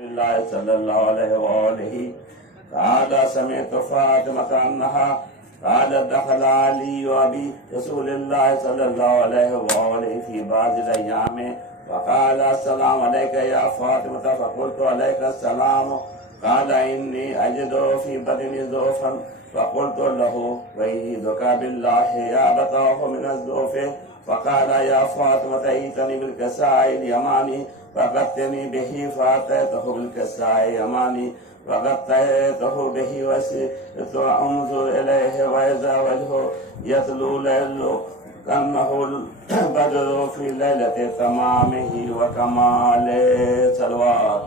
الله صلى الله عليه وآله قال سمعت فاطمة أنها قالت دخل علي وأبي رسول الله صلى الله عليه وآله في بعض الأيام وقال السلام عليك يا فاطمة فقلت عليك السلام قال إني أجد في بدني ضعفا فقلت له ويهدك بالله يا بطاه من الضعف فقال يا فاطمة ائتني بالكساء اليماني فغطني به فأتيته بالكساء اليماني فغطيته به وسرت أنظر إليه وإذا وجهه يتلو ليل كأنه البدر في ليلة تمامه وكماله صلوات.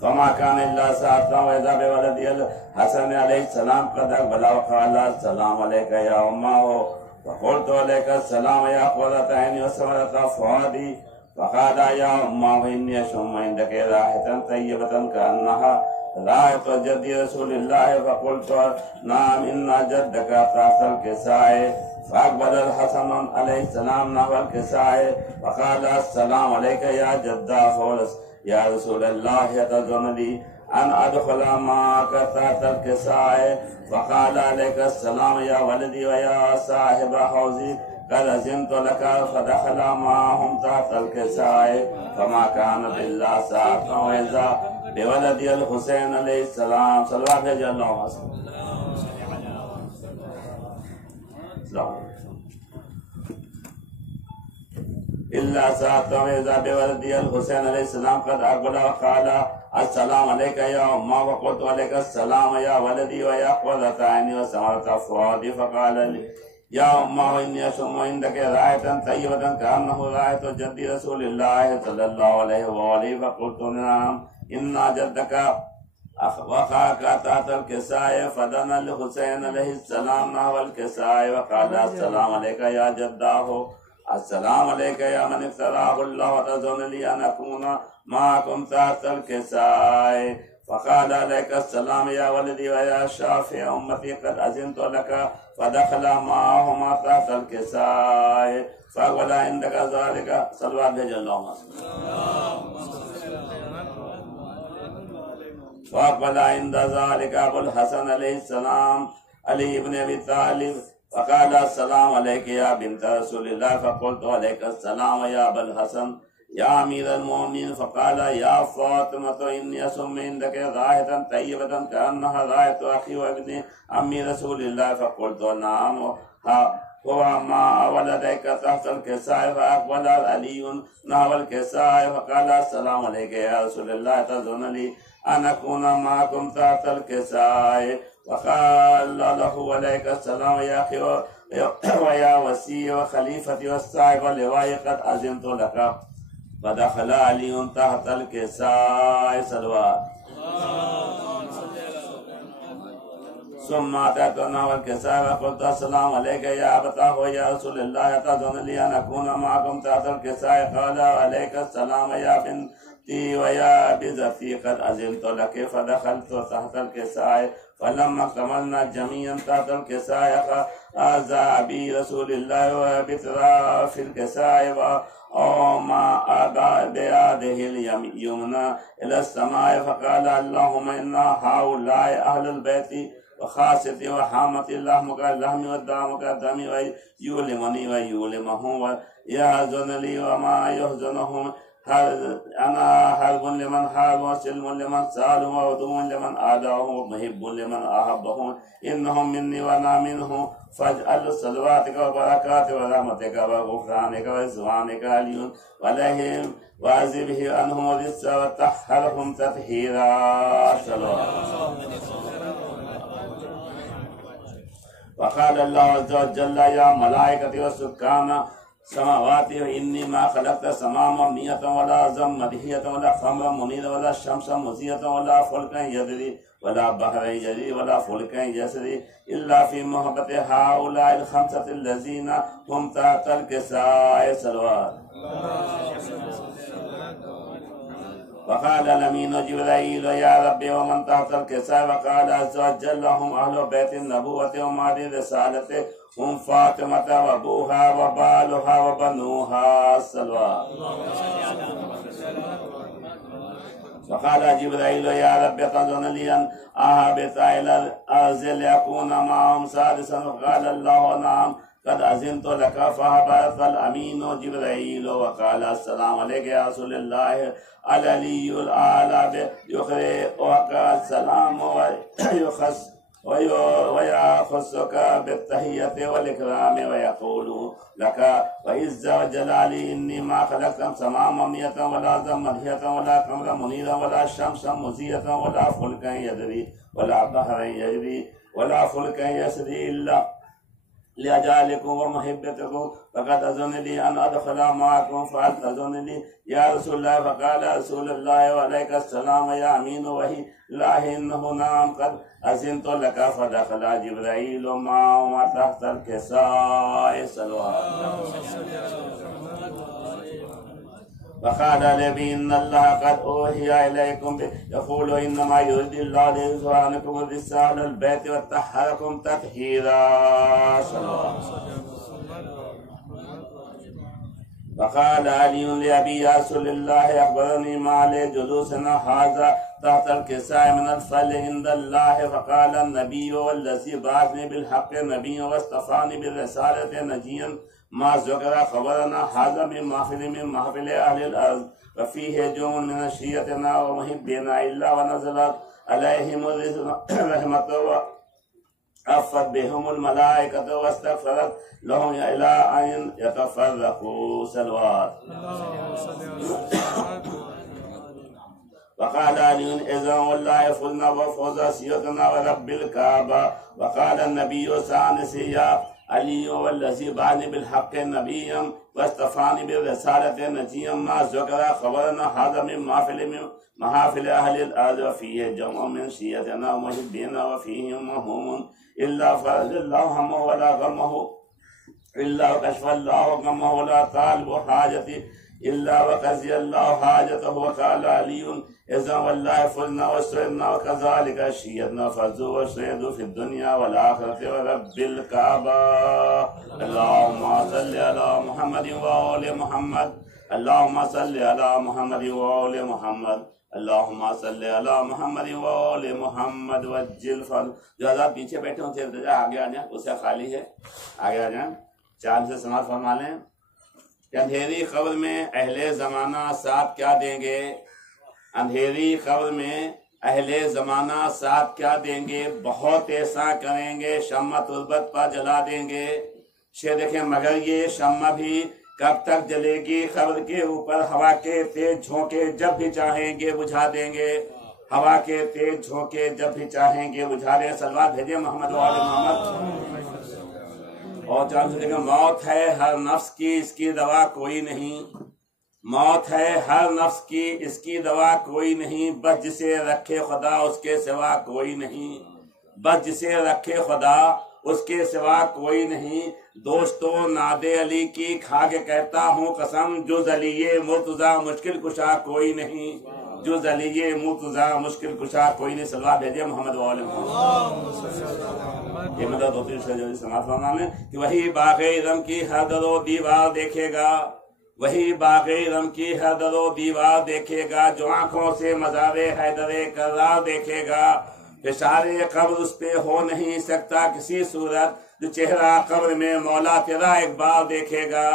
فما كان إلا ساعة وإذا بولدي الحسن عليه السلام قد أقبل وقال السلام عليك يا أمه فقلت عليك السلام يا قرة عيني وثمرة فؤادي فقال يا أمه إني أشم عندك رائحة طيبة كأنها رائحة جد رسول الله فقلت نعم إن جدك تحت الكساء فأقبل الحسن عليه السلام نحو الكساء فقال السلام عليك يا جد فولس يا رسول الله تظن لي أن أدخل معك تحت الكساء فقال عليك السلام يا ولدي ويا صاحب حوزي قد أذنت لك فدخل معهم تحت الكساء فما كانت إلا ساعة وإذا بولدي الحسين عليه السلام صلى الله عليه وسلم إلا ساعة وإذا بولدي الحسين عليه السلام قد أقبل وقال السلام عليك يا أمه وقلت عليك السلام يا ولدي ويا قرة عيني وثمرة فؤادي فقال لي يا أمه إني أشم عندك رائحة طيبة كأنه رائحة جد رسول الله صلى الله عليه وآله فقلت نعم إن جدك وخاك تحت الكساء فدنا الحسين عليه السلام نحو الكساء وقال السلام عليك يا جداه السلام عليك يا من افتراه الله وتظن لي أن أكون معكم تحت الكساء فقال عليك السلام يا ولدي ويا شافي أمتي قد أذنت لك فدخل معهما تحت الكساء فأقبل عندك ذلك صلوات جل وعلا فأقبل عند ذلك أبو الحسن عليه السلام علي بن أبي طالب فقال السلام عليك يا بنت رسول الله فقلت عليك السلام يا أبا الحسن يا أمير المؤمنين فقال يا فاطمة إني أشم عندك رائحة طيبة كأنها رائحة أخي وابن أمي رسول الله فقلت نعم هو ما ولديك تحت الكساء فأقبل علي نحو الكساء فقال السلام عليك يا رسول الله تظن لي أن أكون معكم تحت الكساء وقال له عليك السلام يا أخي ويا وسي وخليفتي والصاحب اللواء قد أذنت لك فدخل علي تحت الكساء صلوات ثم أتيتنا والكساء وقلت السلام عليك يا أبتاه ويا رسول الله تظن لي أن أكون معكم تحت الكساء قال عليك السلام يا بنتي ويا بزتي قد أذنت لك فدخلت تحت الكساء فلما كملنا جميعا تحت الكساء أخذ أبي رسول الله وبترى في الكساء وما أدى بيده اليمنى إلى السماء فقال اللهم إن هؤلاء أهل البيت وخاصتي وحامتي اللحم كاللحم والدم كالدم ويؤلمني ويؤلمهم ويحزن لي وما يحزنهم أنا حرب لمن حارب وسلم لمن سالم وعدو لمن آداه ومحب لمن أحبهم إنهم مني وأنا منهم فاجعل صلواتك وبركاتك ورحمتك وغفرانك ورضوانك عليهم ولهم وعذبه عنهم الرجس وطهرهم تطهيرا وقال الله عز وجل يا ملائكتي وسكان سماواتي وإني ما خلقت سماء مبنية ولا زم مدهية ولا قمرا منيرا ولا شمس مزية ولا فلكا يجري ولا بحر يجري ولا فلكا يسري إلا في محبة هؤلاء الخمسة الذين هم تحت الكساء صلوات وقال الأمين جبرائيل يا ربي ومن تحت الكساء وقال عز وجل هم أهل بيت النبوة ومعد رسالته هم فاطمة وأبوها وبالها وبنوها الصلوات. فقال جبرائيل يا رب قد ظن لي أن أهبط إلى الأرض لأكون معهم سادسا، فقال الله نعم قد أذنت لك. فهبط الأمين جبرائيل وقال السلام عليك يا رسول الله العلي الأعلى يقرئ وقال السلام ويخصك بالتحية والإكرام ويقول لك وعز وجلالي إني ما خلقت سماء ممنية ولا أرضا ملحية ولا قمرا منيرا ولا شمسا مزية ولا فلكا يجري ولا بحرا يجري ولا فلكا يسري إلا لأجالكم ومحبتكم، فقد أذن لي أن أدخل معكم فهل تأذن لي يا رسول الله؟ فقال رسول الله وعليك السلام يا أمين وحي الله إنه نعم قد أذنت لك. فدخل جبرائيل معهم تحت الكساء صلوات. فقال نبي إن الله قد أوحي إليكم يقول إنما يريد الله ليذهب عنكم الرجس أهل البيت ويطهركم تطهيرا. فقال علي لأبي رسول الله أخبرني ما عليه جلوسنا هذا تحت الكساء من الفضل عند الله. فقال النبي والذي بعثني بالحق نبيا واصطفاني بالرسالة نجيا ما ذكر خبرنا هذا من محفل أهل الأرض وفيه جون من شيعتنا ومحبنا إلا ونزلت عليهم الرحمة وعفت بهم الملائكة واستغفرت لهم إلى أن يتفرقوا. صلوات. وقال علي إذا والله فزنا وفوز سيدنا ورب الكعبة. وقال النبي سانسي يا علي والذي بعثني بالحق نبيا واصطفاني بالرسالة نجيا ما ذكر خبرنا هذا من محافل أهل الأرض وفيه جمع من شيعتنا ومحبينا وفيهم مهموم إلا فرج الله همه ولا غمه إلا وكشف الله غمه ولا طالب حاجتي إلا وقضي الله حاجته. وقال علي إذا والله فزنا وسرنا وكذلك شيعتنا فزوا وسعدوا في الدنيا والآخرة ورب الكعبة. اللهم صل على محمد وآل محمد. اللهم صل على محمد وآل محمد. اللهم صل على محمد وآل محمد وجل فضل. جو حضرات پیچھے بیٹھے ہوں تھے آگے آ جائیں، اسے خالی ہے، آگے آ جائیں، چاند سے سماعت فرما لیں کہ اندھیری قبر میں اہل زمانہ ساتھ کیا دیں گے. اندھیری قبر میں اہل زمانہ ساتھ کیا دیں گے، بہت ایسا کریں گے شمع تربت پر جلا دیں گے. دیکھیں مگر یہ شمع بھی کب تک جلے گی؟ قبر کے اوپر ہوا کے تیز جھونکے جب بھی چاہیں گے بجھا دیں گے. ہوا کے تیز جھونکے جب بھی چاہیں گے بجھا دیں. صلوات بھیجیں محمد و آل محمد. اور جان سے دیکھیں موت ہے ہر نفس کی، اس کی دوا کوئی نہیں. موت ہے ہر نفس کی، اس کی دوا کوئی نہیں. بس جسے رکھے خدا اس کے سوا کوئی نہیں. بس جسے رکھے خدا اس کے سوا کوئی نہیں. دوستو ناد علی کی کھا کے کہتا ہوں قسم، جز علی مرتضیٰ مشکل کشا کوئی نہیں. جز علی مرتضیٰ مشکل کشا کوئی نہیں. صلوات بھیجے محمد و آل محمد. یہ مدد ہوتی ہے سماعت فرما میں کہ وہی باغ ارم کی ہر در و دیوار دیکھے گا. وہی باغ ارم کی ہر در و دیوار دیکھے گا جو آنکھوں سے مزار حیدر کرار دیکھے گا. فشار قبر اس پہ ہو نہیں سکتا کسی صورت جو چہرہ قبر میں مولا تیرا ایک بار دیکھے گا.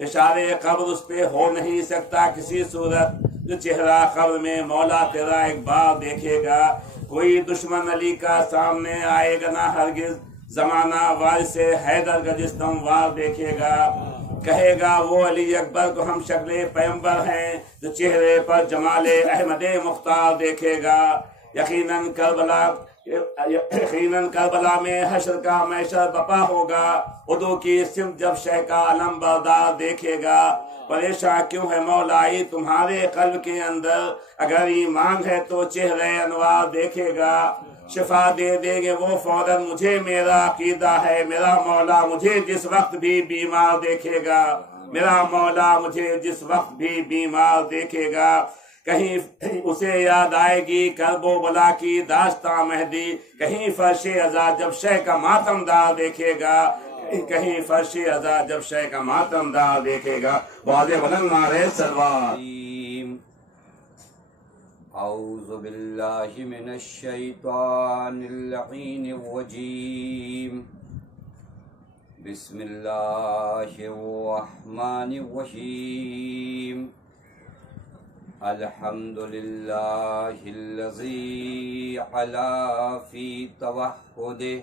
فشار قبر اس پہ ہو نہیں سکتا کسی صورت جو چہرہ قبر میں مولا تیرا ایک بار دیکھے گا. کوئی دشمن علی کا سامنے آئے گا نہ ہرگز، زمانہ وارث حیدر کا جسم وار دیکھے گا. کہے گا وہ علی اکبر کو ہم شکل پیمبر ہیں جو چہرے پر جمال احمد مختار دیکھے گا. یقیناً کربلا میں حشر کا محشر بپا ہوگا. ادو کی سمت جب شہ کا علم بردار دیکھے گا. پریشان کیوں ہے مولائی تمہارے قلب کے اندر؟ اگر ایمان ہے تو چہرے انوار دیکھے گا. شفا دے دے گے وہ فوراً مجھے میرا عقیدہ ہے. میرا مولا مجھے جس وقت بھی بیمار دیکھے گا. میرا مولا مجھے جس وقت بھی بیمار دیکھے گا. کہیں اسے یاد آئے گی کرب و بلا کی داستان مہدی. کہیں فرش ازا جب شہ کا ماتم دار دیکھے گا. کہیں فرشی ازا جب شے کا ماتم دار دیکھے گا واضح بلند نعرہ سلوات. اعوذ باللہ من الشیطان اللعین الرجیم. بسم اللہ الرحمن الرحیم. الحمد للہ الذی علا فی توحدہ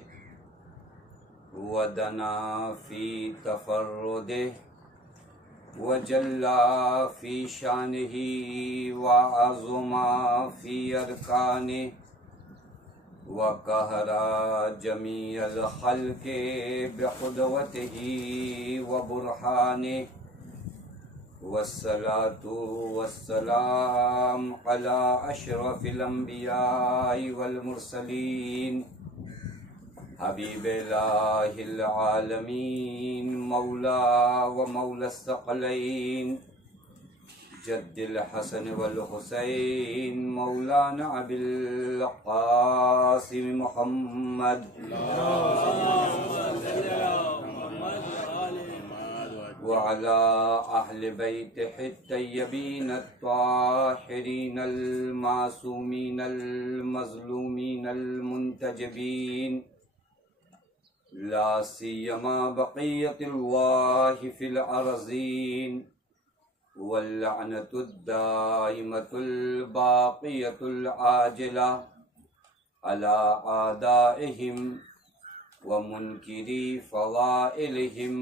ودنا فی تفردہ وجلا فی شانہ وعظما فی ارکانہ وقہرا جمیع الخلق بقدرتہ وبرہانہ والصلاة والسلام علی اشرف الانبیاء والمرسلین حبیب الہ العالمین مولا و مولا الثقلین جد الحسن والحسین مولانا ابی القاسم محمد وعلى أهل بيته الطيبين الطاهرين المعصومين المظلومين المنتجبين لا سيما بقية الله في الأرضين واللعنة الدائمة الباقية العاجلة على أعدائهم ومنكري فضائلهم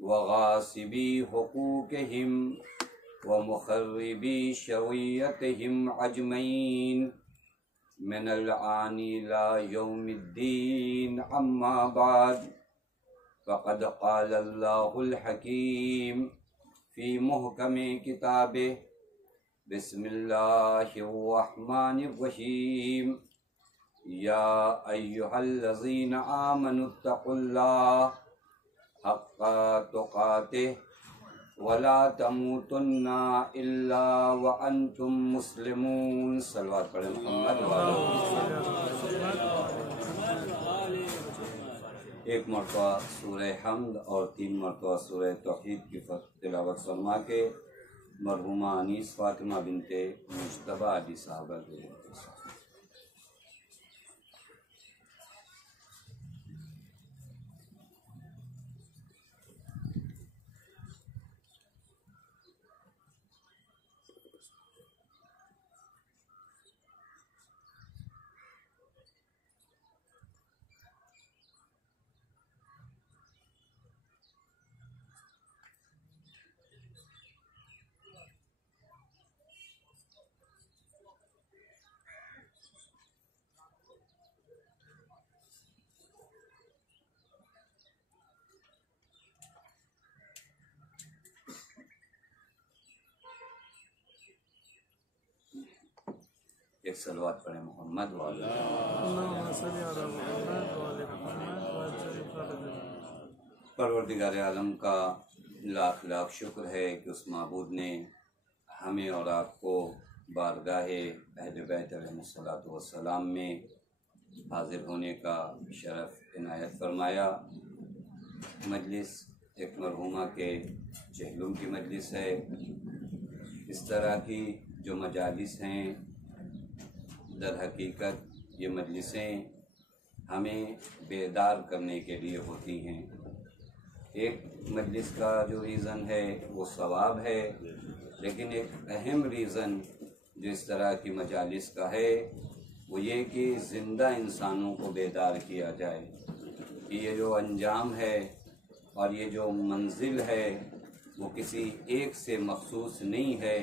وغاصبی حقوقہم ومخربی شریعتہم اجمعین من الآن الى یوم الدین. اما بعد فقد قال اللہ الحکیم فی محکم کتابہ. بسم اللہ الرحمن الرحیم. یا ایہا الذین آمنوا اتقوا اللہ حق تقاته ولا تموتن الا وانتم مسلمون. صلوات پڑھیں محمد ایک مرتبہ سورہ حمد اور 3 مرتبہ سورہ توحید کی تلاوت فرما کے مرحومہ انیس فاطمہ بنت مجتبیٰ علی صاحبہ کے ایک صلوات پڑھیں محمد والے. پروردگار عالم کا لاکھ لاکھ شکر ہے کہ اس معبود نے ہمیں اور آپ کو بارگاہ اہل بیت علیہ الصلوۃ والسلام میں حاضر ہونے کا شرف عنایت فرمایا. مجلس ایک مرحومہ کے چہلم کی مجلس ہے. اس طرح کی جو مجالس ہیں در حقیقت یہ مجلسیں ہمیں بیدار کرنے کے لیے ہوتی ہیں. ایک مجلس کا جو ریزن ہے وہ ثواب ہے، لیکن ایک اہم ریزن جو اس طرح کی مجالس کا ہے وہ یہ کہ زندہ انسانوں کو بیدار کیا جائے کہ یہ جو انجام ہے اور یہ جو منزل ہے وہ کسی ایک سے مخصوص نہیں ہے،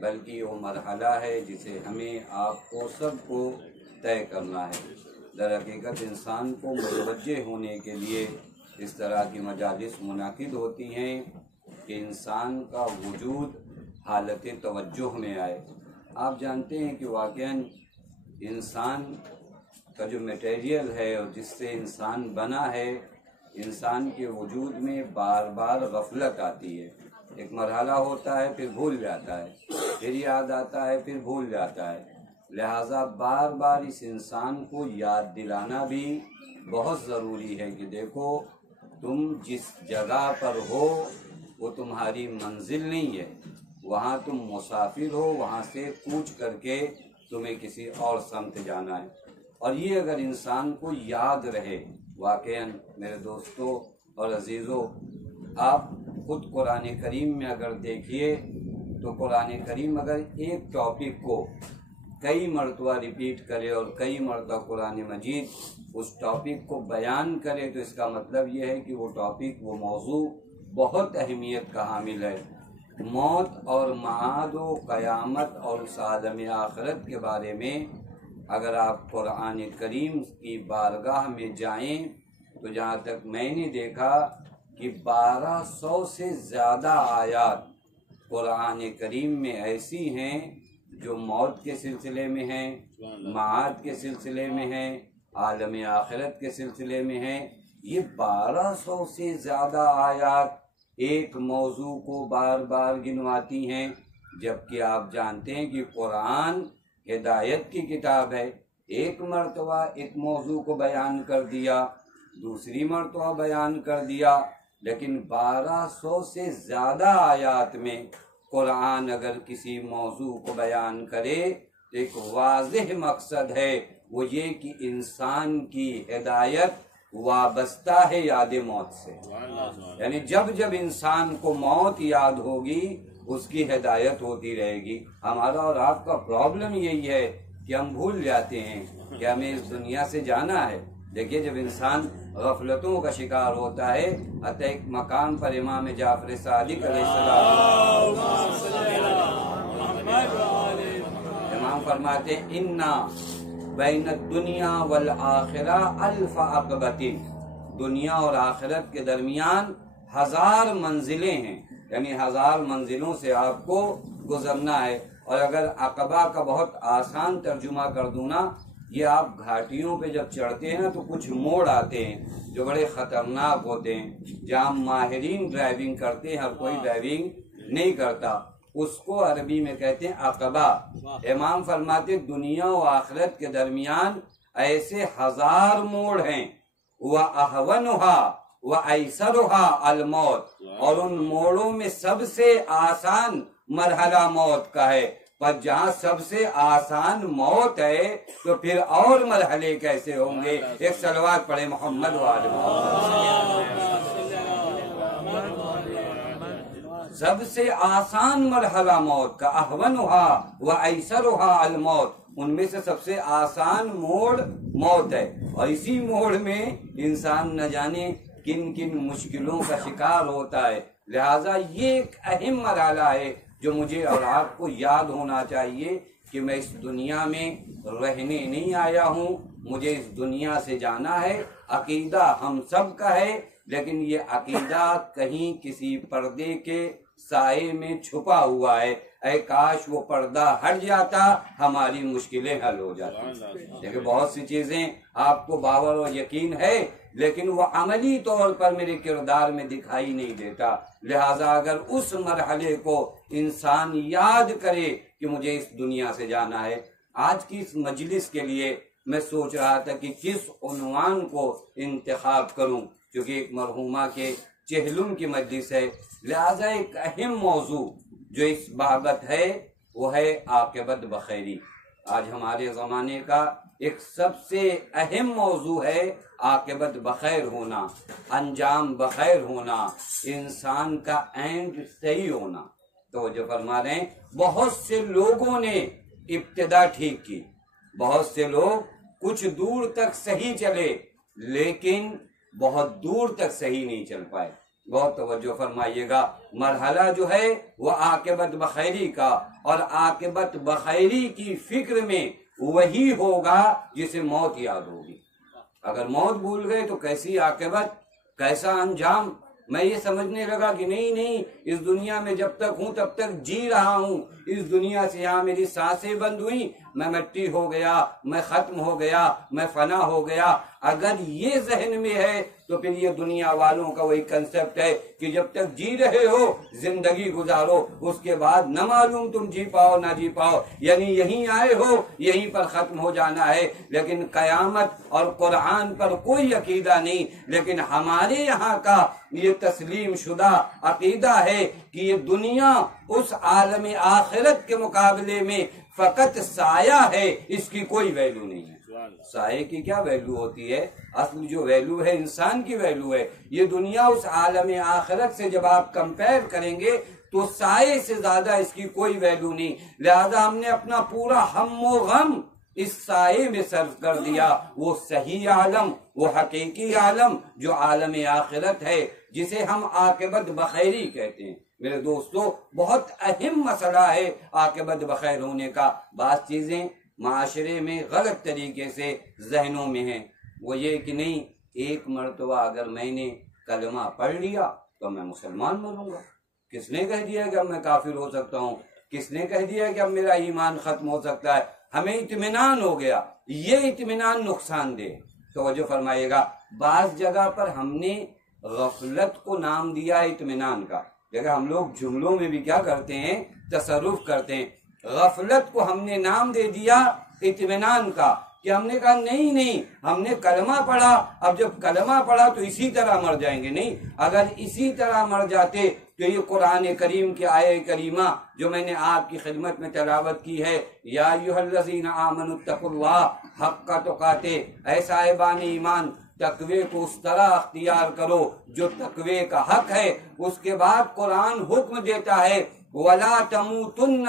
بلکہ وہ مرحلہ ہے جسے ہمیں آپ کو سب کو طے کرنا ہے. در حقیقت انسان کو متوجہ ہونے کے لیے اس طرح کی مجالس منعقد ہوتی ہیں کہ انسان کا وجود حالت توجہ میں آئے. آپ جانتے ہیں کہ واقعاً انسان کا جو میٹیریل ہے اور جس سے انسان بنا ہے، انسان کے وجود میں بار بار غفلت آتی ہے. ایک مرحلہ ہوتا ہے پھر بھول جاتا ہے، پھر یاد آتا ہے پھر بھول جاتا ہے. لہٰذا بار بار اس انسان کو یاد دلانا بھی بہت ضروری ہے کہ دیکھو تم جس جگہ پر ہو وہ تمہاری منزل نہیں ہے، وہاں تم مسافر ہو، وہاں سے کوچ کر کے تمہیں کسی اور سمت جانا ہے۔ اور یہ اگر انسان کو یاد رہے، واقعاً میرے دوستوں اور عزیزوں، آپ خود قرآن کریم میں اگر دیکھیے تو قرآن کریم اگر ایک ٹاپک کو کئی مرتبہ ریپیٹ کرے اور کئی مرتبہ قرآن مجید اس ٹاپک کو بیان کرے تو اس کا مطلب یہ ہے کہ وہ ٹاپک، وہ موضوع بہت اہمیت کا حامل ہے۔ موت اور معاد و قیامت اور اس عالم آخرت کے بارے میں اگر آپ قرآن کریم کی بارگاہ میں جائیں تو جہاں تک میں نے دیکھا کہ 1200 سے زیادہ آیات قرآن کریم میں ایسی ہیں جو موت کے سلسلے میں ہیں، معاد کے سلسلے میں ہیں، عالم آخرت کے سلسلے میں ہیں۔ یہ 1200 سے زیادہ آیات ایک موضوع کو بار بار گنواتی ہیں، جبکہ آپ جانتے ہیں کہ قرآن ہدایت کی کتاب ہے۔ ایک مرتبہ ایک موضوع کو بیان کر دیا، دوسری مرتبہ بیان کر دیا، لیکن 1200 سے زیادہ آیات میں قرآن اگر کسی موضوع کو بیان کرے تو ایک واضح مقصد ہے، وہ یہ کہ انسان کی ہدایت وابستہ ہے یاد موت سے، یعنی جب جب انسان کو موت یاد ہوگی اس کی ہدایت ہوتی رہے گی۔ ہمارا اور آپ کا پرابلم یہی ہے کہ ہم بھول جاتے ہیں کہ ہمیں اس دنیا سے جانا ہے۔ دیکھیے جب انسان غفلتوں کا شکار ہوتا ہے، حتی ایک مقام پر امام جعفر صادق علیہ السلام امام فرماتے ہیں اِنَّا بین الدنیا والآخرہ الف عقبۃ، دنیا اور آخرت کے درمیان 1000 منزلیں ہیں، یعنی 1000 منزلوں سے آپ کو گزرنا ہے۔ اور اگر عقبہ کا بہت آسان ترجمہ کر دوں نا، یہ آپ گھاٹیوں پہ جب چڑھتے ہیں نا تو کچھ موڑ آتے ہیں جو بڑے خطرناک ہوتے ہیں، جہاں ماہرین ڈرائیونگ کرتے ہیں، ہر کوئی ڈرائیونگ نہیں کرتا، اس کو عربی میں کہتے ہیں عقبہ۔ امام فرماتے دنیا و آخرت کے درمیان ایسے 1000 موڑ ہیں، وَأَهْوَنُهَا وَأَيْسَرُهَا الْمَوْتِ، اور ان موڑوں میں سب سے آسان مرحلہ موت کا ہے۔ پر جہاں سب سے آسان موت ہے تو پھر اور مرحلے کیسے ہوں گے؟ ایک صلوات پڑھے محمد وآل محمد۔ سب سے آسان مرحلہ موت کا، احونها وایسرها الموت، ان میں سے سب سے آسان موڑ موت ہے، اور اسی موڑ میں انسان نہ جانے کن کن مشکلوں کا شکار ہوتا ہے۔ لہٰذا یہ ایک اہم مرحلہ ہے جو مجھے اور آپ کو یاد ہونا چاہیے کہ میں اس دنیا میں رہنے نہیں آیا ہوں، مجھے اس دنیا سے جانا ہے۔ عقیدہ ہم سب کا ہے، لیکن یہ عقیدہ کہیں کسی پردے کے سائے میں چھپا ہوا ہے۔ اے کاش وہ پردہ ہٹ جاتا، ہماری مشکلیں حل ہو جاتی۔ دیکھیں بہت سی چیزیں آپ کو باور اور یقین ہے، لیکن وہ عملی طور پر میرے کردار میں دکھائی نہیں دیتا۔ لہٰذا اگر اس مرحلے کو انسان یاد کرے کہ مجھے اس دنیا سے جانا ہے۔ آج کی اس مجلس کے لیے میں سوچ رہا تھا کہ کس عنوان کو انتخاب کروں، کیونکہ ایک مرحومہ کے چہلم کی مجلس ہے، لہٰذا ایک اہم موضوع جو اس بابت ہے وہ ہے عاقبت بخیری۔ آج ہمارے زمانے کا ایک سب سے اہم موضوع ہے عاقبت بخیر ہونا، انجام بخیر ہونا، انسان کا اینڈ صحیح ہونا۔ تو جو فرما رہے ہیں بہت سے لوگوں نے ابتدا ٹھیک کی، بہت سے لوگ کچھ دور تک صحیح چلے، لیکن بہت دور تک صحیح نہیں چل پائے۔ بہت توجہ فرمائیے گا، مرحلہ جو ہے وہ عاقبت بخیری کا، اور عاقبت بخیری کی فکر میں وہی ہوگا جسے موت یاد ہوگی۔ اگر موت بھول گئے تو کیسی عاقبت، کیسا انجام۔ میں یہ سمجھنے لگا کہ نہیں اس دنیا میں جب تک ہوں تب تک جی رہا ہوں، اس دنیا سے یہاں میری سانسیں بند ہوئی، میں مٹی ہو گیا، میں ختم ہو گیا، میں فنا ہو گیا، اگر یہ ذہن میں ہے تو پھر یہ دنیا والوں کا وہی کنسپٹ ہے کہ جب تک جی رہے ہو زندگی گزارو، اس کے بعد نہ معلوم تم جی پاؤ نہ جی پاؤ، یعنی یہیں آئے ہو یہیں پر ختم ہو جانا ہے۔ لیکن قیامت اور قرآن پر کوئی عقیدہ نہیں، لیکن ہمارے یہاں کا یہ تسلیم شدہ عقیدہ ہے کہ یہ دنیا اس عالم آخرت کے مقابلے میں فقط سایہ ہے، اس کی کوئی ویلیو نہیں ہے۔ سائے کی کیا ویلیو ہوتی ہے؟ اصل جو ویلیو ہے انسان کی ویلیو ہے۔ یہ دنیا اس عالم آخرت سے جب آپ کمپیئر کریں گے تو سائے سے زیادہ اس کی کوئی ویلیو نہیں، لہذا ہم نے اپنا پورا ہم و غم اس سائے میں صرف کر دیا۔ وہ صحیح عالم، وہ حقیقی عالم جو عالم آخرت ہے، جسے ہم عاقبت بخیری کہتے ہیں۔ میرے دوستو، بہت اہم مسئلہ ہے عاقبت بخیر ہونے کا۔ بعض چیزیں معاشرے میں غلط طریقے سے ذہنوں میں ہیں، وہ یہ کہ نہیں، ایک مرتبہ اگر میں نے کلمہ پڑھ لیا تو میں مسلمان بنوں گا۔ کس نے کہہ دیا کہ اب میں کافر ہو سکتا ہوں؟ کس نے کہہ دیا کہ اب میرا ایمان ختم ہو سکتا ہے؟ ہمیں اطمینان ہو گیا، یہ اطمینان نقصان دہ۔ توجہ فرمائیے گا، بعض جگہ پر ہم نے غفلت کو نام دیا ہے اطمینان کا، جگہ ہم لوگ جملوں میں بھی کیا کرتے ہیں، تصرف کرتے ہیں۔ غفلت کو ہم نے نام دے دیا اطمینان کا، کہ ہم نے کہا نہیں ہم نے کلمہ پڑھا، اب جب کلمہ پڑھا تو اسی طرح مر جائیں گے۔ نہیں، اگر اسی طرح مر جاتے تو یہ قرآن کریم کی آیہ کریمہ جو میں نے آپ کی خدمت میں تلاوت کی ہے، یا ایھا الذین آمنوا اتقوا اللہ حق تقاتے، اے صاحبان ایمان تقوی کو اس طرح اختیار کرو جو تقوی کا حق ہے۔ اس کے بعد قرآن حکم دیتا ہے وَلَا تَمُوتُنَّ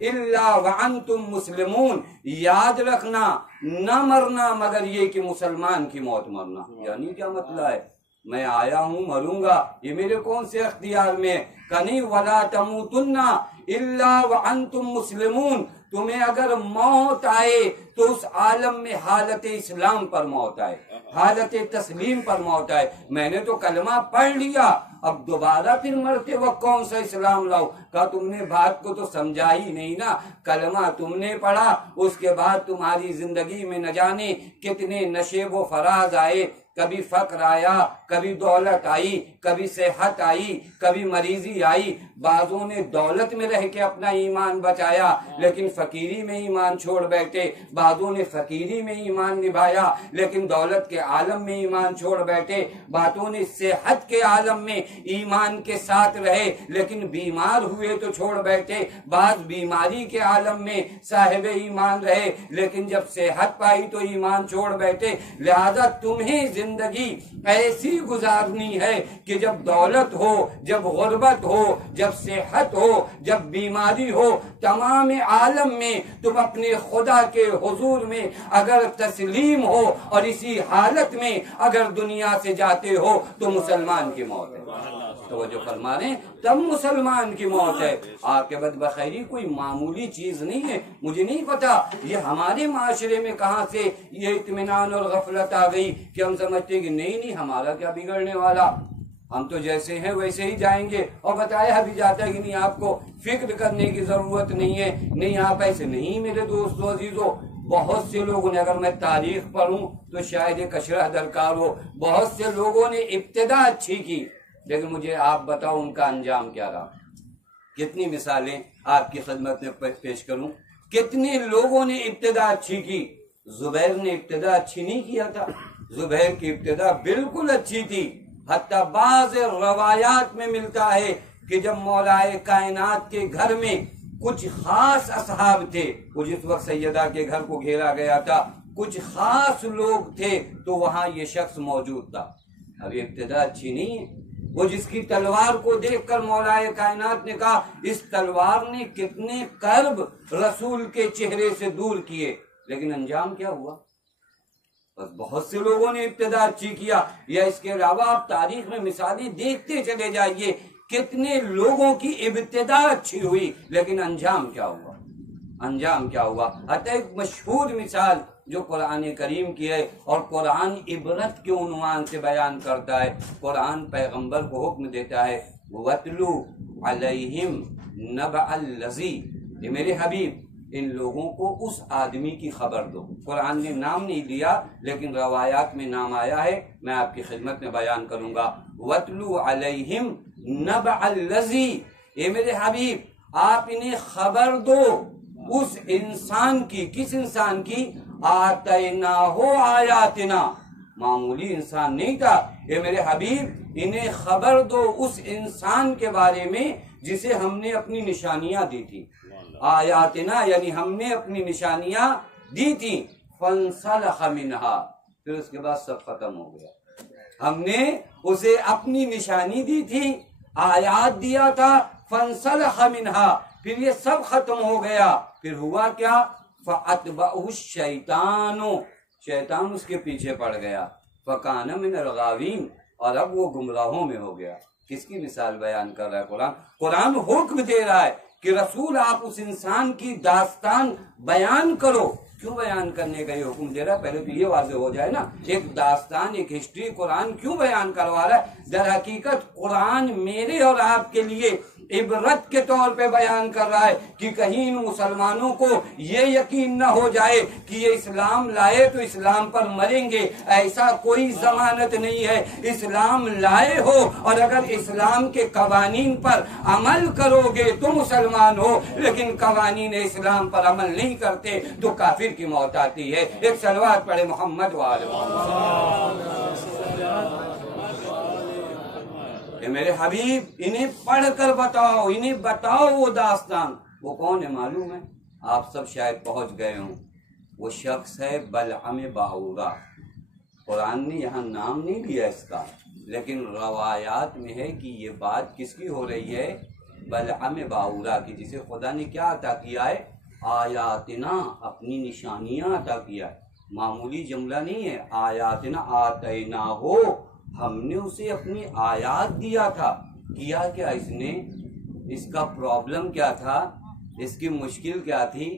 إِلَّا وَأَنْتُمْ مُسْلِمُونَ، یاد رکھنا نہ مرنا مگر یہ کہ مسلمان کی موت مرنا۔ یعنی کیا مطلب ہے؟ میں آیا ہوں مروں گا، یہ میرے کون سے اختیار میں؟ کہ نہیں، وَلَا تَمُوتُنَّ إِلَّا وَأَنْتُمْ مُسْلِمُونَ، تمہیں اگر موت آئے تو اس عالم میں حالت اسلام پر موت آئے، حالت تسلیم پر موت آئے۔ میں نے تو کلمہ پڑھ لیا، اب دوبارہ پھر مرتے وقت کون سا اسلام لاؤ؟ کہا تم نے بات کو تو سمجھا ہی نہیں نا۔ کلمہ تم نے پڑھا، اس کے بعد تمہاری زندگی میں نہ جانے کتنے نشیب و فراز آئے، کبھی فقر آیا، کبھی دولت آئی، کبھی صحت آئی، کبھی مریضی آئی۔ بعضوں نے دولت میں رہ کے اپنا ایمان بچایا لیکن فقیری میں ایمان چھوڑ بیٹھے، بعضوں نے فقیری میں ایمان نبھایا لیکن دولت کے عالم میں ایمان چھوڑ بیٹھے، بعضوں نے صحت کے عالم میں ایمان کے ساتھ رہے لیکن بیمار ہوئے تو چھوڑ بیٹھے، بعض بیماری کے عالم میں صاحب ایمان رہے لیکن جب صحت پائی تو ایمان چھوڑ بیٹھے۔ لہذا تمہیں زندگی ایسی گزارنی ہے کہ جب دولت ہو، جب غربت ہو، جب صحت ہو، جب بیماری ہو، تمام عالم میں تم اپنے خدا کے حضور میں اگر تسلیم ہو اور اسی حالت میں اگر دنیا سے جاتے ہو تو مسلمان کی موت ہے۔ توجہ فرما رہے ہیں، تب مسلمان کی موت ہے۔ عاقبت بخیری کوئی معمولی چیز نہیں ہے۔ مجھے نہیں پتا یہ ہمارے معاشرے میں کہاں سے یہ اطمینان اور غفلت آ گئی کہ ہم سمجھتے ہیں کہ نہیں ہمارا کیا بگڑنے والا، ہم تو جیسے ہیں ویسے ہی جائیں گے، اور بتایا بھی جاتا ہے کہ نہیں آپ کو فکر کرنے کی ضرورت نہیں ہے، نہیں آپ ایسے نہیں۔ میرے دوستو عزیزو، بہت سے لوگوں نے، اگر میں تاریخ پڑھوں تو شاید ایک اشرح درکار ہو، بہت سے لوگوں نے ابتدا اچھی کی لیکن مجھے آپ بتاؤ ان کا انجام کیا رہا۔ کتنی مثالیں آپ کی خدمت میں پیش کروں، کتنے لوگوں نے ابتدا اچھی کی۔ زبیر نے ابتدا اچھی نہیں کیا تھا، زبیر کی ابتدا بالکل اچھی تھی، حتیٰ بعض روایات میں ملتا ہے کہ جب مولائے کائنات کے گھر میں کچھ خاص اصحاب تھے، وہ جس وقت سیدہ کے گھر کو گھیرا گیا تھا، کچھ خاص لوگ تھے تو وہاں یہ شخص موجود تھا۔ اب ابتدا اچھی نہیں ہے۔ وہ جس کی تلوار کو دیکھ کر مولائے کائنات نے کہا اس تلوار نے کتنے کرب رسول کے چہرے سے دور کیے، لیکن انجام کیا ہوا؟ بس بہت سے لوگوں نے ابتدا اچھی کیا، یا اس کے علاوہ آپ تاریخ میں مثالیں دیکھتے چلے جائیے، کتنے لوگوں کی ابتدا اچھی ہوئی لیکن انجام کیا ہوا؟ انجام کیا ہوا؟ حتی ایک مشہور مثال جو قرآن کریم کی ہے، اور قرآن عبرت کے عنوان سے بیان کرتا ہے۔ قرآن پیغمبر کو حکم دیتا ہے وَاتْلُو عَلَيْهِمْ نَبَأَ الَّذِي، یہ میرے حبیب ان لوگوں کو اس آدمی کی خبر دو. قرآن نے نام نہیں لیا لیکن روایات میں نام آیا ہے، میں آپ کی خدمت میں بیان کروں گا. وَاتْلُو عَلَيْهِمْ نَبَأَ الَّذِي، اے میرے حبیب آپ انہیں خبر دو اس انسان کی. کس انسان کی؟ آتَيْنَاهُ آیاتنا، معمولی انسان نہیں تھا. اے میرے حبیب انہیں خبر دو اس انسان کے بارے میں جسے ہم نے اپنی نشانیاں دی تھی. آیاتنا یعنی ہم نے اپنی نشانیاں دی تھی. فَانْسَلَخَ مِنْهَا، پھر اس کے بعد سب ختم ہو گیا. ہم نے اسے اپنی نشانی دی تھی، آیات دیا تھا. فَانْسَلَخَ مِنْهَا، پھر یہ سب ختم ہو گیا. پھر ہوا کیا؟ فَأَتْبَعُهُ الشَّيْطَانُ، شیطان اس کے پیچھے پڑ گیا. فَكَانَ مِنَ الْغَاوِينَ، اور اب وہ گمراہوں میں ہو گیا. کس کی مثال بیان کر رہا ہے قرآن؟ قرآن حکم دے رہا ہے کہ رسول آپ اس انسان کی داستان بیان کرو. کیوں بیان کرنے کا یہ حکم دے رہا ہے؟ پہلے تو یہ واضح ہو جائے نا، ایک داستان، ایک ہسٹری قرآن کیوں بیان کروا رہا ہے؟ در حقیقت قرآن میرے اور آپ کے لیے عبرت کے طور پہ بیان کر رہا ہے کہ کہیں ان مسلمانوں کو یہ یقین نہ ہو جائے کہ یہ اسلام لائے تو اسلام پر مریں گے. ایسا کوئی ضمانت نہیں ہے. اسلام لائے ہو اور اگر اسلام کے قوانین پر عمل کرو گے تو مسلمان ہو، لیکن قوانین اسلام پر عمل نہیں کرتے تو کافر کی موت آتی ہے. ایک صلوات پڑھے محمد وآلہ. میرے حبیب انہیں پڑھ کر بتاؤ، انہیں بتاؤ وہ داستان. وہ کون ہے معلوم ہے؟ آپ سب شاید پہنچ گئے ہوں. وہ شخص ہے بلعم باعورہ. قرآن نے یہاں نام نہیں لیا اس کا، لیکن روایات میں ہے کہ یہ بات کس کی ہو رہی ہے؟ بلعم باعورہ کی، جسے خدا نے کیا عطا کیا ہے؟ آیاتنا، اپنی نشانیاں عطا کیا ہے. معمولی جملہ نہیں ہے. آیاتنا آتینا ہو، ہم نے اسے اپنی آیات دیا تھا. کیا کیا اس نے؟ اس کا پرابلم کیا تھا؟ اس کی مشکل کیا تھی؟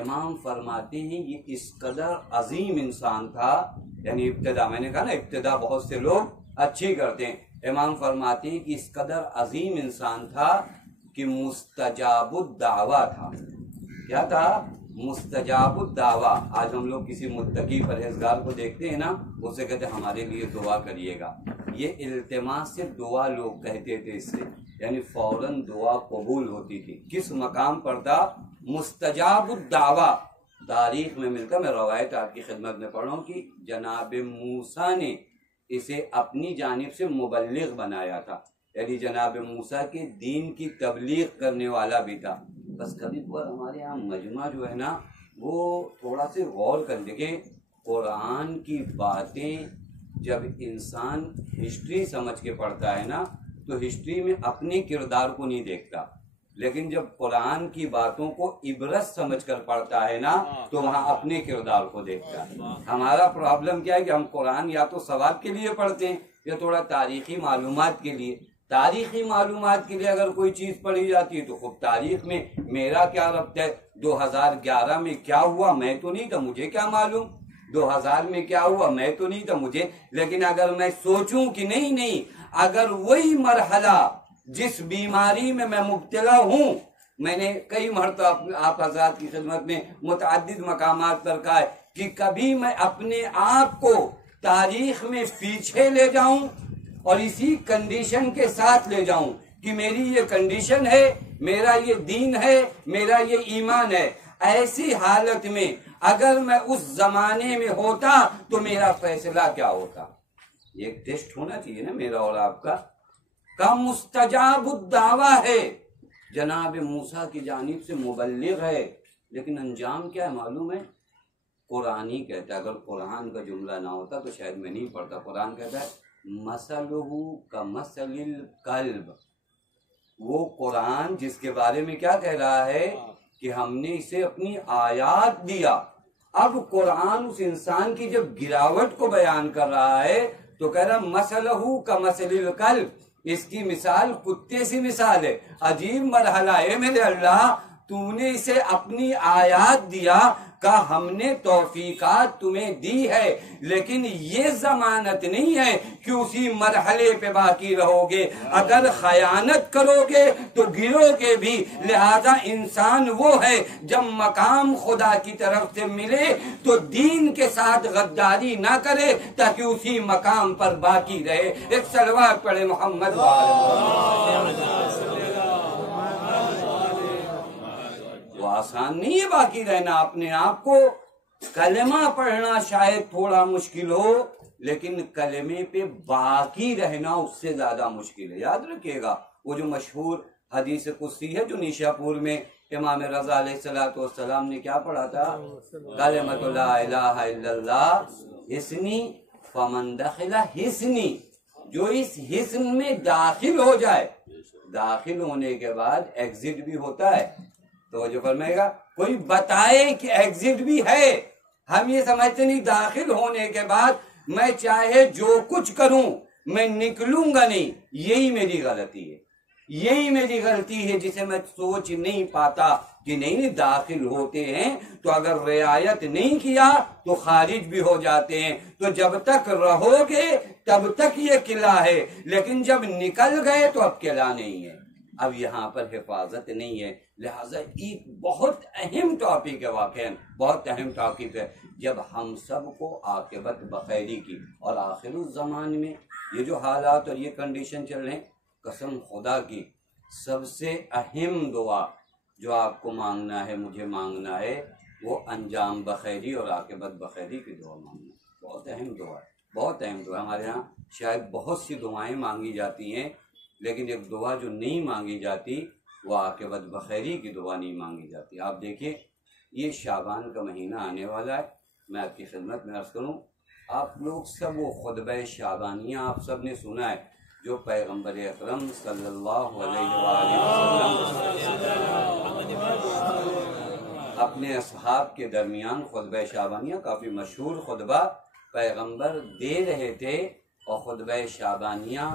امام فرماتے ہیں یہ اس قدر عظیم انسان تھا. یعنی ابتدا، میں نے کہا نا ابتدا بہت سے لوگ اچھی کرتے ہیں. امام فرماتے ہیں کہ اس قدر عظیم انسان تھا کہ مستجاب الدعویٰ تھا. کیا تھا؟ مستجاب الدعویٰ. آج ہم لوگ کسی متقی پرہیزگار کو دیکھتے ہیں نا، اسے کہتے ہیں ہمارے لیے دعا کریے گا. یہ التماس سے دعا لوگ کہتے تھے اس سے، یعنی فوراً دعا قبول ہوتی تھی. کس مقام پر تھا؟ مستجاب الدعویٰ. تاریخ میں ملتا، میں روایت آپ کی خدمت میں پڑھ رہا ہوں کہ جناب موسیٰ نے اسے اپنی جانب سے مبلغ بنایا تھا. یعنی جناب موسیٰ کے دین کی تبلیغ کرنے والا بھی تھا. بس کبھی کبھار ہمارے یہاں مجمع جو ہے نا وہ تھوڑا سے غور کر دیکھیں. قرآن کی باتیں جب انسان ہسٹری سمجھ کے پڑھتا ہے نا تو ہسٹری میں اپنے کردار کو نہیں دیکھتا، لیکن جب قرآن کی باتوں کو عبرت سمجھ کر پڑھتا ہے نا تو وہاں اپنے کردار کو دیکھتا ہے. ہمارا پرابلم کیا ہے کہ ہم قرآن یا تو ثواب کے لیے پڑھتے ہیں یا تھوڑا تاریخی معلومات کے لیے. تاریخی معلومات کے لیے اگر کوئی چیز پڑھی جاتی ہے تو خود تاریخ میں میرا کیا ربط ہے؟ 2011 میں کیا ہوا میں تو نہیں تھا، مجھے کیا معلوم؟ 2000 میں کیا ہوا میں تو نہیں تھا مجھے. لیکن اگر میں سوچوں کہ نہیں اگر وہی مرحلہ جس بیماری میں مبتلا ہوں، میں نے کئی مرتبہ آپ حضرات کی خدمت میں متعدد مقامات پر کہا ہے کہ کبھی میں اپنے آپ کو تاریخ میں پیچھے لے جاؤں اور اسی کنڈیشن کے ساتھ لے جاؤں کہ میری یہ کنڈیشن ہے، میرا یہ دین ہے، میرا یہ ایمان ہے. ایسی حالت میں اگر میں اس زمانے میں ہوتا تو میرا فیصلہ کیا ہوتا؟ یہ ایک ٹیسٹ ہونا چاہیے نا میرا اور آپ کا مستجاب الدعویٰ ہے. جناب موسیٰ کی جانب سے مبلغ ہے، لیکن انجام کیا ہے معلوم ہے؟ قرآن ہی کہتا ہے. اگر قرآن کا جملہ نہ ہوتا تو شاید میں نہیں پڑھتا. قرآن کہتا ہے مثلہ کمثل الکلب. وہ قرآن جس کے بارے میں کیا کہہ رہا ہے کہ ہم نے اسے اپنی آیات دیا. اب قرآن اس انسان کی جب گراوٹ کو بیان کر رہا ہے تو کہہ رہا مثلہ کمثل الکلب، اس کی مثال کتے سی مثال ہے. عجیب مرحلہ ہے میرے اللہ، تو نے اسے اپنی آیات دیا. کہا ہم نے توفیقات تمہیں دی ہے لیکن یہ ضمانت نہیں ہے کہ اسی مرحلے پہ باقی رہو گے، اگر خیانت کرو گے تو گرو گے بھی، لہذا انسان وہ ہے جب مقام خدا کی طرف سے ملے تو دین کے ساتھ غداری نہ کرے تاکہ اسی مقام پر باقی رہے۔ ایک صلوات پڑھے محمد وہ آسان نہیں ہے باقی رہنا اپنے آپ کو، کلمہ پڑھنا شاید تھوڑا مشکل ہو لیکن کلمے پہ باقی رہنا اس سے زیادہ مشکل ہے۔ یاد رکھیے گا وہ جو مشہور حدیث قدسی ہے جو نیشا پور میں امام رضا علیہ السلام نے کیا پڑھا تھا، کلمۃ لا الہ الا اللہ حسنی فمن دخل حسنی، جو اس حسن میں داخل ہو جائے، داخل ہونے کے بعد ایگزٹ بھی ہوتا ہے، تو جو فرمائے گا کوئی بتائے کہ ایگزٹ بھی ہے، ہم یہ سمجھتے نہیں داخل ہونے کے بعد میں چاہے جو کچھ کروں میں نکلوں گا نہیں، یہی میری غلطی ہے، یہی میری غلطی ہے جسے میں سوچ نہیں پاتا کہ نہیں داخل ہوتے ہیں تو اگر رعایت نہیں کیا تو خارج بھی ہو جاتے ہیں، تو جب تک رہو گے تب تک یہ قلعہ ہے، لیکن جب نکل گئے تو اب قلعہ نہیں ہے، اب یہاں پر حفاظت نہیں ہے۔ لہٰذا ایک بہت اہم ٹاپک ہے، واقعاً بہت اہم ٹاپک ہے، جب ہم سب کو عاقبت بخیری کی، اور آخر الزمان میں یہ جو حالات اور یہ کنڈیشن چل رہے ہیں، قسم خدا کی سب سے اہم دعا جو آپ کو مانگنا ہے، مجھے مانگنا ہے، وہ انجام بخیری اور عاقبت بخیری کی دعا مانگنا ہے۔ بہت اہم دعا ہے، بہت اہم دعا۔ ہمارے ہاں شاید بہت سی دعائیں مانگی جاتی ہیں لیکن ایک دعا جو نہیں مانگی جاتی وہ عاقبت بخیری کی دعا نہیں مانگی جاتی۔ آپ دیکھیں یہ شعبان کا مہینہ آنے والا ہے، میں آپ کی خدمت میں عرض کروں، آپ لوگ سب وہ خطبہ شعبانیہ آپ سب نے سنا ہے جو پیغمبر اکرم صلی اللہ علیہ وآلہ وسلم اپنے اصحاب کے درمیان خطبہ شعبانیہ، کافی مشہور خطبہ پیغمبر دے رہے تھے، اور خطبہ شعبانیہ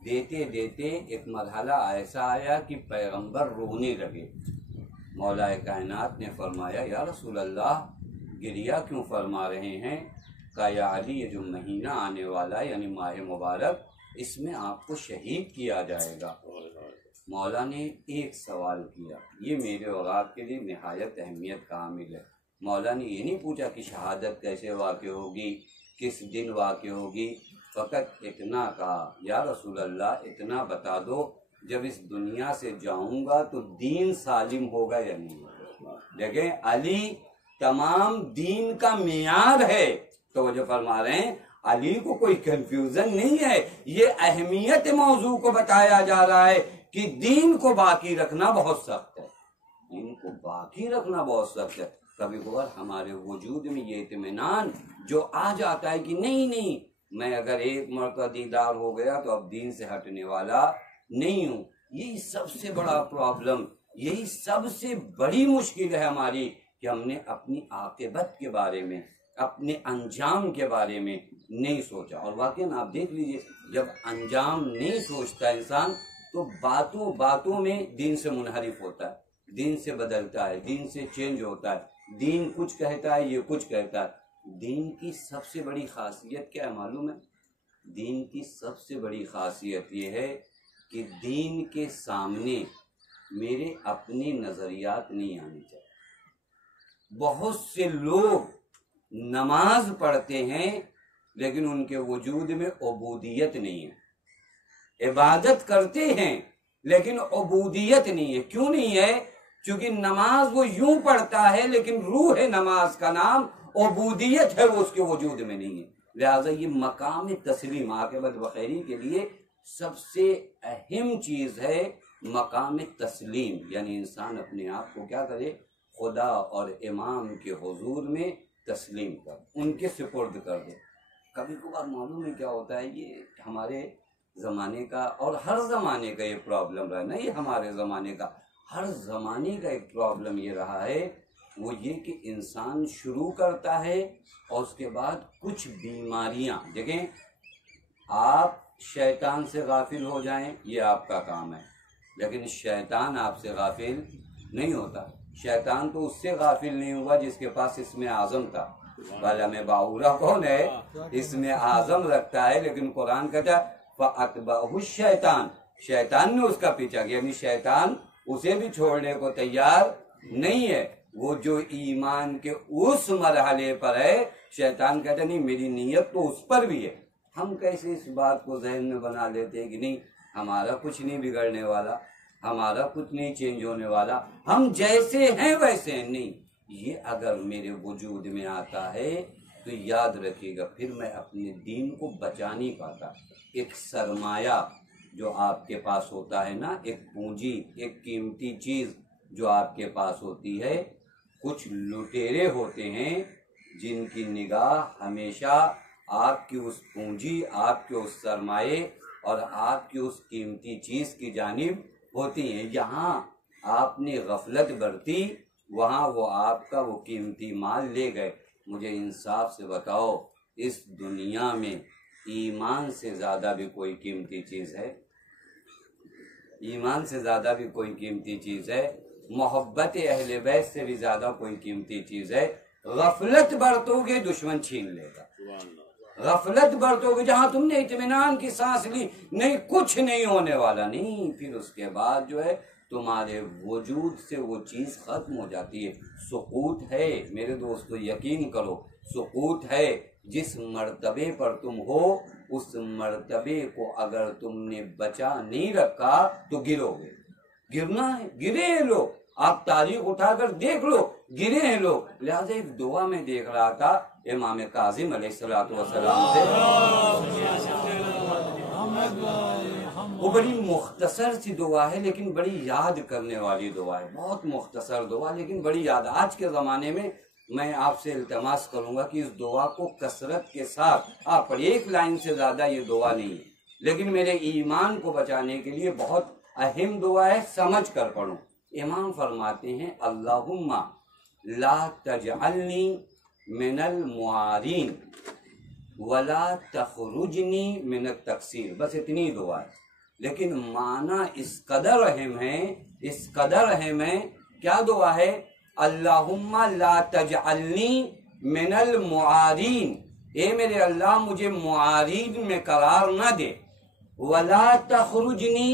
دیتے دیتے ایک مرحلہ ایسا آیا کہ پیغمبر رونے لگے۔ مولا کائنات نے فرمایا یا رسول اللہ گریہ کیوں فرما رہے ہیں؟ کہا یا علی یہ جو مہینہ آنے والا یعنی ماہ مبارک، اس میں آپ کو شہید کیا جائے گا۔ مولا نے ایک سوال کیا، یہ میرے اور آپ کے لیے نہایت اہمیت کا حامل ہے۔ مولا نے یہ نہیں پوچھا کہ شہادت کیسے واقع ہوگی، کس دن واقع ہوگی، فقط اتنا کہا یا رسول اللہ اتنا بتا دو جب اس دنیا سے جاؤں گا تو دین سالم ہوگا یا نہیں ہوگا۔ دیکھیں علی تمام دین کا معیار ہے، توجہ فرما رہے ہیں، علی کو کوئی کنفیوژن نہیں ہے، یہ اہمیت موضوع کو بتایا جا رہا ہے کہ دین کو باقی رکھنا بہت سخت ہے، دین کو باقی رکھنا بہت سخت ہے۔ کبھی کبھار ہمارے وجود میں یہ اطمینان جو آ جاتا ہے کہ نہیں میں اگر ایک مرتبہ دیدار ہو گیا تو اب دین سے ہٹنے والا نہیں ہوں، یہی سب سے بڑا پرابلم، یہی سب سے بڑی مشکل ہے ہماری کہ ہم نے اپنی عاقبت کے بارے میں، اپنے انجام کے بارے میں نہیں سوچا۔ اور واقعاً آپ دیکھ لیجئے جب انجام نہیں سوچتا انسان تو باتوں باتوں میں دین سے منحرف ہوتا ہے، دین سے بدلتا ہے، دین سے چینج ہوتا ہے، دین کچھ کہتا ہے یہ کچھ کہتا ہے۔ دین کی سب سے بڑی خاصیت کیا ہے معلوم ہے؟ دین کی سب سے بڑی خاصیت یہ ہے کہ دین کے سامنے میرے اپنے نظریات نہیں آنے چاہیے۔ بہت سے لوگ نماز پڑھتے ہیں لیکن ان کے وجود میں عبودیت نہیں ہے، عبادت کرتے ہیں لیکن عبودیت نہیں ہے۔ کیوں نہیں ہے؟ چونکہ نماز وہ یوں پڑھتا ہے لیکن روح نماز کا نام عبودیت ہے، وہ اس کے وجود میں نہیں ہے۔ لہٰذا یہ مقام تسلیم عاقبت بخیری کے لیے سب سے اہم چیز ہے، مقام تسلیم، یعنی انسان اپنے آپ کو کیا کرے، خدا اور امام کے حضور میں تسلیم کر، ان کے سپرد کر دے۔ کبھی کبھار معلوم ہے کیا ہوتا ہے، یہ ہمارے زمانے کا اور ہر زمانے کا یہ پرابلم رہا، نہیں ہمارے زمانے کا، ہر زمانے کا ایک پرابلم یہ رہا ہے، وہ یہ کہ انسان شروع کرتا ہے اور اس کے بعد کچھ بیماریاں، دیکھیں آپ شیطان سے غافل ہو جائیں یہ آپ کا کام ہے، لیکن شیطان آپ سے غافل نہیں ہوتا۔ شیطان تو اس سے غافل نہیں ہوا جس کے پاس اسم اعظم تھا. بالم باورا کون ہے؟ اسم اعظم رکھتا ہے، لیکن قرآن کہتا ہے فَأَتْبَعَهُ الشَّيْطَانُ، شیطان نے اس کا پیچھا کیا. یعنی شیطان اسے بھی چھوڑنے کو تیار نہیں ہے. وہ جو ایمان کے اس مرحلے پر ہے، شیطان کہتا نہیں میری نیت تو اس پر بھی ہے. ہم کیسے اس بات کو ذہن میں بنا لیتے ہیں کہ نہیں ہمارا کچھ نہیں بگڑنے والا، ہمارا کچھ نہیں چینج ہونے والا، ہم جیسے ہیں ویسے ہیں. نہیں، یہ اگر میرے وجود میں آتا ہے تو یاد رکھیے گا پھر میں اپنے دین کو بچا نہیں پاتا. ایک سرمایہ جو آپ کے پاس ہوتا ہے نا، ایک پونجی، ایک قیمتی چیز جو آپ کے پاس ہوتی ہے، کچھ لٹیرے ہوتے ہیں جن کی نگاہ ہمیشہ آپ کی اس پونجی، آپ کے اس سرمایے اور آپ کی اس قیمتی چیز کی جانب ہوتی ہیں. یہاں آپ نے غفلت برتی، وہاں وہ آپ کا وہ قیمتی مال لے گئے. مجھے انصاف سے بتاؤ، اس دنیا میں ایمان سے زیادہ بھی کوئی قیمتی چیز ہے؟ ایمان سے زیادہ بھی کوئی قیمتی چیز ہے؟ محبت اہل بیت سے بھی زیادہ کوئی قیمتی چیز ہے؟ غفلت برتو گے دشمن چھین لے گا. غفلت برتو گے، جہاں تم نے اطمینان کی سانس لی، نہیں کچھ نہیں ہونے والا، نہیں، پھر اس کے بعد جو ہے تمہارے وجود سے وہ چیز ختم ہو جاتی ہے. سقوط ہے میرے دوستو، یقین کرو، سقوط ہے. جس مرتبے پر تم ہو اس مرتبے کو اگر تم نے بچا نہیں رکھا تو گرو گے. گرنا ہے، گرے ہیں لوگ، آپ تاریخ اٹھا کر دیکھ لو، گرے ہیں لوگ. لہٰذا ایک دعا میں دیکھ رہا تھا امام کاظم علیہ السلام سے، وہ بڑی مختصر سی دعا ہے لیکن بڑی یاد کرنے والی دعا ہے. بہت مختصر دعا لیکن بڑی یاد. آج کے زمانے میں میں آپ سے التماس کروں گا کہ اس دعا کو کثرت کے ساتھ آپ پڑھیں. ایک لائن سے زیادہ یہ دعا نہیں ہے لیکن میرے ایمان کو بچانے کے لیے بہت اہم دعا ہے، سمجھ کر پڑھوں. امام فرماتے ہیں اللہم لا تجعلنی من المعارین ولا تخرجنی من التقصیر. بس اتنی دعا ہے لیکن معنی اس قدر اہم ہے، اس قدر اہم ہے. کیا دعا ہے؟ اللہم لا تجعلنی من المعارین، اے میرے اللہ مجھے معارین میں قرار نہ دے. ولا تخرجنی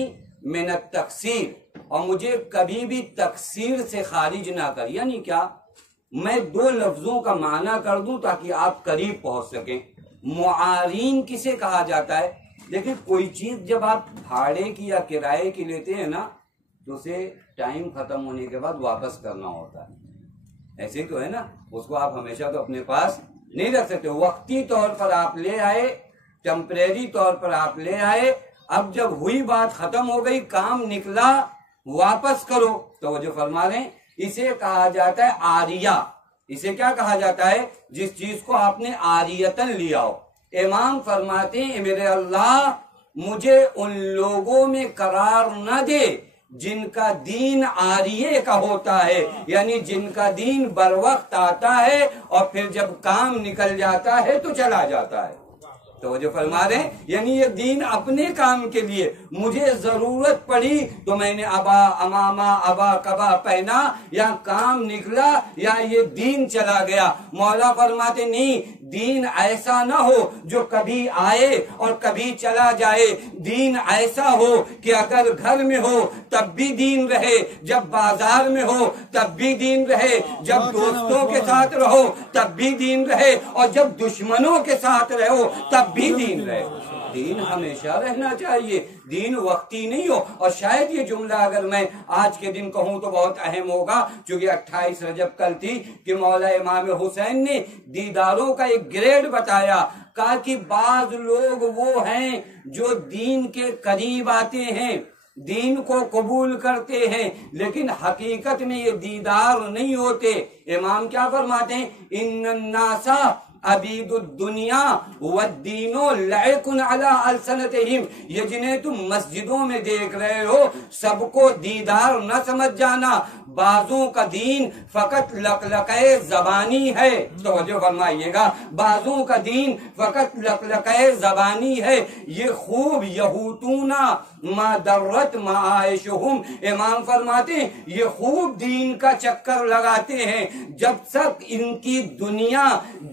من التقصیر، اور مجھے کبھی بھی تقصیر سے خارج نہ کر. یعنی کیا؟ میں دو لفظوں کا معنی کر دوں تاکہ آپ قریب پہنچ سکیں. معارین کسے کہا جاتا ہے؟ لیکن کوئی چیز جب آپ بھاڑے کی یا کرائے کی لیتے ہیں نا تو اسے ٹائم ختم ہونے کے بعد واپس کرنا ہوتا ہے. ایسے تو ہے نا، اس کو آپ ہمیشہ تو اپنے پاس نہیں رکھ سکتے. وقتی طور پر آپ لے آئے، ٹیمپریری طور پر آپ لے آئے، اب جب ہوئی بات ختم ہو گئی، کام نکلا، واپس کرو. توجہ فرما رہے ہیں، اسے کہا جاتا ہے عاریہ. اسے کیا کہا جاتا ہے؟ جس چیز کو آپ نے عاریتاً لیا ہو. امام فرماتے ہیں میرے اللہ مجھے ان لوگوں میں قرار نہ دے جن کا دین عاریے کا ہوتا ہے، یعنی جن کا دین بر وقت آتا ہے اور پھر جب کام نکل جاتا ہے تو چلا جاتا ہے. توجہ فرما رہے ہیں، یعنی یہ دین اپنے کام کے لیے، مجھے ضرورت پڑی تو میں نے ابا امامہ ابا کبا پہنا، یا کام نکلا یا یہ دین چلا گیا. مولا فرماتے نہیں، دین ایسا نہ ہو جو کبھی آئے اور کبھی چلا جائے. دین ایسا ہو کہ اگر گھر میں ہو تب بھی دین رہے، جب بازار میں ہو تب بھی دین رہے، جب دوستوں کے ساتھ رہو تب بھی دین رہے، اور جب دشمنوں کے ساتھ رہو تب بھی دین رہے. دین ہمیشہ رہنا چاہیے، دین وقتی نہیں ہو. اور شاید یہ جملہ اگر میں آج کے دن کہوں تو بہت اہم ہوگا، چونکہ 28 رجب کل تھی کہ مولا امام حسین نے دیداروں کا ایک گریڈ بتایا. کہا کہ بعض لوگ وہ ہیں جو دین کے قریب آتے ہیں، دین کو قبول کرتے ہیں، لیکن حقیقت میں یہ دیدار نہیں ہوتے. امام کیا فرماتے ہیں؟ ان الناس عبید الدنیا والدین لعق علی السنتہم. یہ جنہیں تم مسجدوں میں دیکھ رہے ہو سب کو دیدار نہ سمجھ جانا، بعضوں کا دین فقط لقلقے زبانی ہے، توجہ فرمائیے گا، بعضوں کا دین فقط لقلقے زبانی ہے، یہ خوب یہوتونا ما درت معائشہم، امام فرماتے ہیں یہ خوب دین کا چکر لگاتے ہیں جب تک ان کی دنیا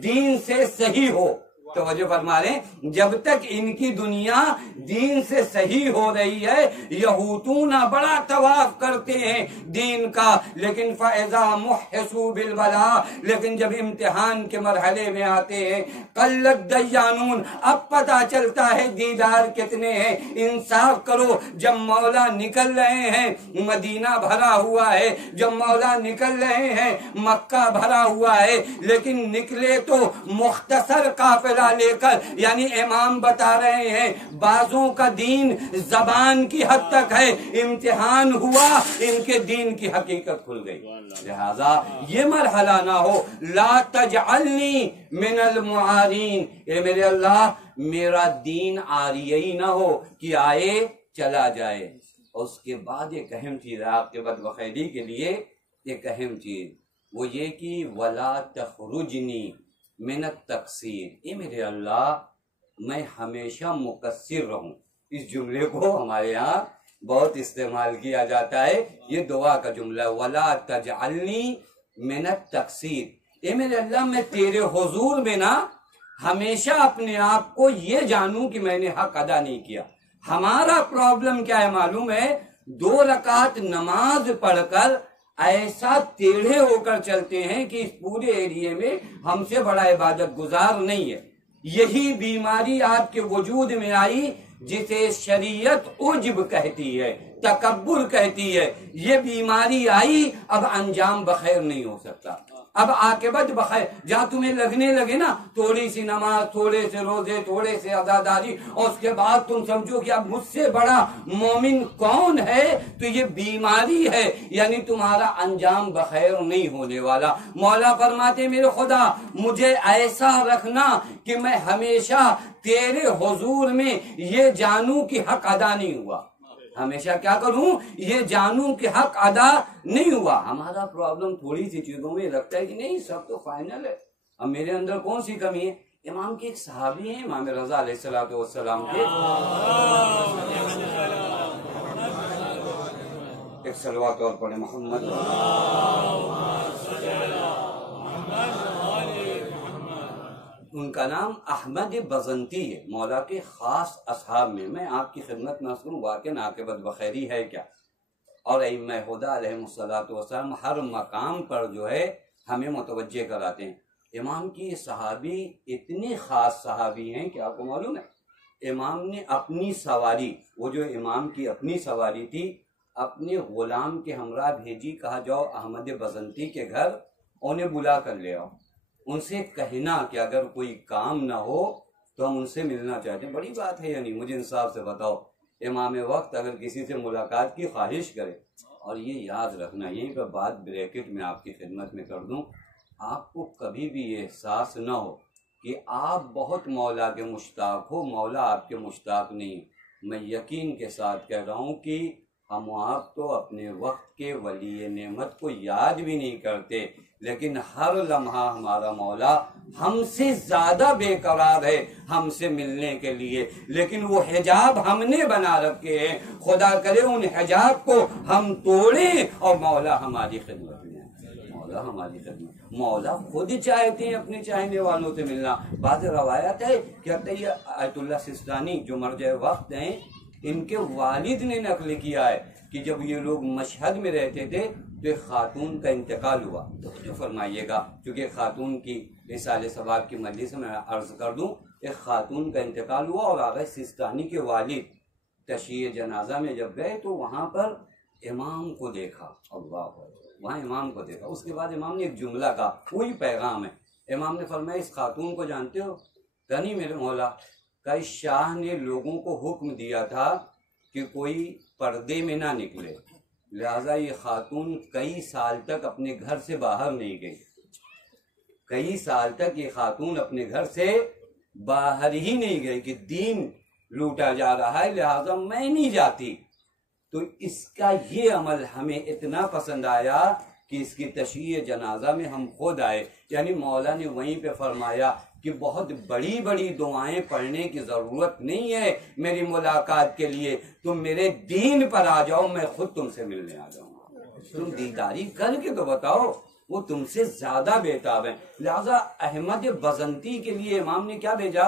دین سے صحیح ہو، توجہ فرما رہے ہیں، جب تک ان کی دنیا دین سے صحیح ہو رہی ہے یہودونا بڑا طواف کرتے ہیں دین کا، لیکن فَإِذَا مُحِّسُوا بِالْبَلَاءِ، لیکن جب امتحان کے مرحلے میں آتے ہیں قلت دیانون، اب پتہ چلتا ہے دیدار کتنے ہیں، انصاف کرو، جب مولا نکل رہے ہیں مدینہ بھرا ہوا ہے، جب مولا نکل رہے ہیں مکہ بھرا ہوا ہے، لیکن نکلے تو مختصر قافلہ لے کر، یعنی امام بتا رہے ہیں بعضوں کا دین زبان کی حد تک ہے، امتحان ہوا ان کے دین کی حقیقت کھل گئی، لہذا یہ مرحلہ نہ ہو، لا تجعلنی من المعارین، اے میرے اللہ میرا دین عاریہ نہ ہو کہ آئے چلا جائے۔ اور اس کے بعد ایک اہم چیز ہے آپ کے بدبخیری کے لیے، ایک اہم چیز وہ یہ کہ ولا تخرجنی من التقصیر، اے میرے اللہ میں ہمیشہ مقصر رہوں۔ اس جملے کو ہمارے یہاں بہت استعمال کیا جاتا ہے، یہ دعا کا جملہ، ولا تجعلنی من التقصیر، اے میرے اللہ میں تیرے حضور میں نا ہمیشہ اپنے آپ کو یہ جانوں کہ میں نے حق ادا نہیں کیا۔ ہمارا پرابلم کیا ہے معلوم ہے، 2 رکعت نماز پڑھ کر ایسا ٹیڑھے ہو کر چلتے ہیں کہ اس پورے ایریے میں ہم سے بڑا عبادت گزار نہیں ہے۔ یہی بیماری آپ کے وجود میں آئی جسے شریعت عجب کہتی ہے، تکبر کہتی ہے، یہ بیماری آئی، اب انجام بخیر نہیں ہو سکتا، اب عاقبت بخیر، جہاں تمہیں لگنے لگے نا تھوڑی سی نماز، تھوڑے سے روزے، تھوڑے سے عزاداری، اور اس کے بعد تم سمجھو کہ اب مجھ سے بڑا مومن کون ہے، تو یہ بیماری ہے، یعنی تمہارا انجام بخیر نہیں ہونے والا۔ مولا فرماتے میرے خدا مجھے ایسا رکھنا کہ میں ہمیشہ تیرے حضور میں یہ جانوں کہ حق ادا نہیں ہوا، ہمیشہ کیا کروں، یہ جانوں کہ حق ادا نہیں ہوا۔ ہمارا پرابلم تھوڑی سی چیزوں میں لگتا ہے کہ نہیں سب تو فائنل ہے، اب میرے اندر کون سی کمی ہے۔ امام کے ایک صحابی ہیں امام رضا علیہ السلام کے، ایک صلوات اور پڑھے محمد، ان کا نام احمد بزنتی ہے، مولا کے خاص اصحاب میں آپ کی خدمت میں کروں واقعاً عاقبت بخیری ہے کیا، اور ائمہ ہدیٰ علیہ السلام ہر مقام پر جو ہے ہمیں متوجہ کراتے ہیں۔ امام کی صحابی اتنے خاص صحابی ہیں کہ آپ کو معلوم ہے امام نے اپنی سواری، وہ جو امام کی اپنی سواری تھی، اپنے غلام کے ہمراہ بھیجی، کہا جاؤ احمد بزنتی کے گھر انہیں بلا کر لے آؤ، ان سے کہنا کہ اگر کوئی کام نہ ہو تو ہم ان سے ملنا چاہتے ہیں۔ بڑی بات ہے، یعنی مجھے انصاف سے بتاؤ امام وقت اگر کسی سے ملاقات کی خواہش کرے، اور یہ یاد رکھنا، یہیں پر بات بریکٹ میں آپ کی خدمت میں کر دوں، آپ کو کبھی بھی یہ احساس نہ ہو کہ آپ بہت مولا کے مشتاق ہو، مولا آپ کے مشتاق نہیں۔ میں یقین کے ساتھ کہہ رہا ہوں کہ ہم آپ تو اپنے وقت کے ولی نعمت کو یاد بھی نہیں کرتے، لیکن ہر لمحہ ہمارا مولا ہم سے زیادہ بے قرار ہے ہم سے ملنے کے لیے، لیکن وہ حجاب ہم نے بنا رکھے ہیں، خدا کرے ان حجاب کو ہم توڑیں اور مولا ہماری خدمت میں آئے، مولا ہماری خدمت، مولا خود چاہتے ہیں اپنے چاہنے والوں سے ملنا۔ بعض روایت ہے کہ آیت اللہ سستانی جو مرجع وقت ہیں، ان کے والد نے نقل کیا ہے کہ جب یہ لوگ مشہد میں رہتے تھے تو ایک خاتون کا انتقال ہوا، تو جو فرمائیے گا کیونکہ خاتون کی رسالہ ثواب کی مجلس میں عرض کر دوں، ایک خاتون کا انتقال ہوا اور آغا سستانی کے والد تشییع جنازہ میں جب گئے تو وہاں پر امام کو دیکھا، اللہ وہاں امام کو دیکھا، اس کے بعد امام نے ایک جملہ کہا، وہی پیغام ہے، امام نے فرمایا اس خاتون کو جانتے ہو؟ کہ نہیں میرے مولا، کہ شاہ نے لوگوں کو حکم دیا تھا کہ کوئی پردے میں نہ نکلے، لہذا یہ خاتون کئی سال تک اپنے گھر سے باہر نہیں گئی، کئی سال تک یہ خاتون اپنے گھر سے باہر ہی نہیں گئی کہ دین لوٹا جا رہا ہے، لہذا میں نہیں جاتی۔ تو اس کا یہ عمل ہمیں اتنا پسند آیا کہ اس کی تشییع جنازہ میں ہم خود آئے. یعنی مولا نے وہیں پہ فرمایا کہ بہت بڑی بڑی دعائیں پڑھنے کی ضرورت نہیں ہے میری ملاقات کے لیے، تم میرے دین پر آ جاؤ، میں خود تم سے ملنے آ جاؤں گا. تم دیداری کر کے تو بتاؤ، وہ تم سے زیادہ بےتاب ہیں. لہذا احمد بزنتی کے لیے امام نے کیا بھیجا؟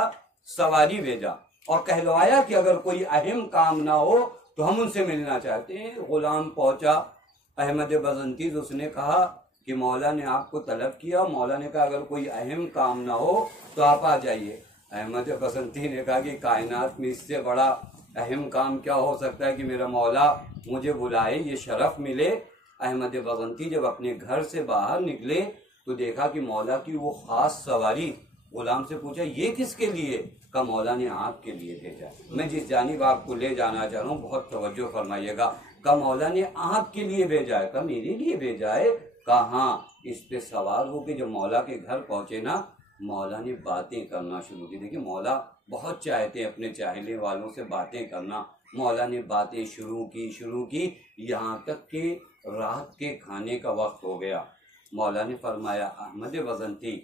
سواری بھیجا، اور کہلوایا کہ اگر کوئی اہم کام نہ ہو تو ہم ان سے ملنا چاہتے ہیں. غلام پہنچا احمد بزنتی، تو اس نے کہا کہ مولا نے آپ کو طلب کیا. مولا نے کہا اگر کوئی اہم کام نہ ہو تو آپ آ جائیے. احمد بزنتی نے کہا کہ کائنات میں اس سے بڑا اہم کام کیا ہو سکتا ہے کہ میرا مولا مجھے بلائے، یہ شرف ملے. احمد بزنتی جب اپنے گھر سے باہر نکلے تو دیکھا کہ مولا کی وہ خاص سواری. غلام سے پوچھا یہ کس کے لیے؟ کہا مولا نے آپ کے لیے بھیجا. میں جس جانب آپ کو لے جانا چاہ رہا ہوں بہت توجہ فرمائیے گا. کہا مولا نے آپ کے لیے بھیجا ہے. کہا میرے لیے بھیجا ہے؟ کہا ہاں. اس پہ سوار ہو کے جب مولا کے گھر پہنچے نا، مولا نے باتیں کرنا شروع کی. دیکھیں مولا بہت چاہتے ہیں اپنے چاہنے والوں سے باتیں کرنا. مولا نے باتیں شروع کی یہاں تک کہ رات کے کھانے کا وقت ہو گیا. مولا نے فرمایا احمد بزنتی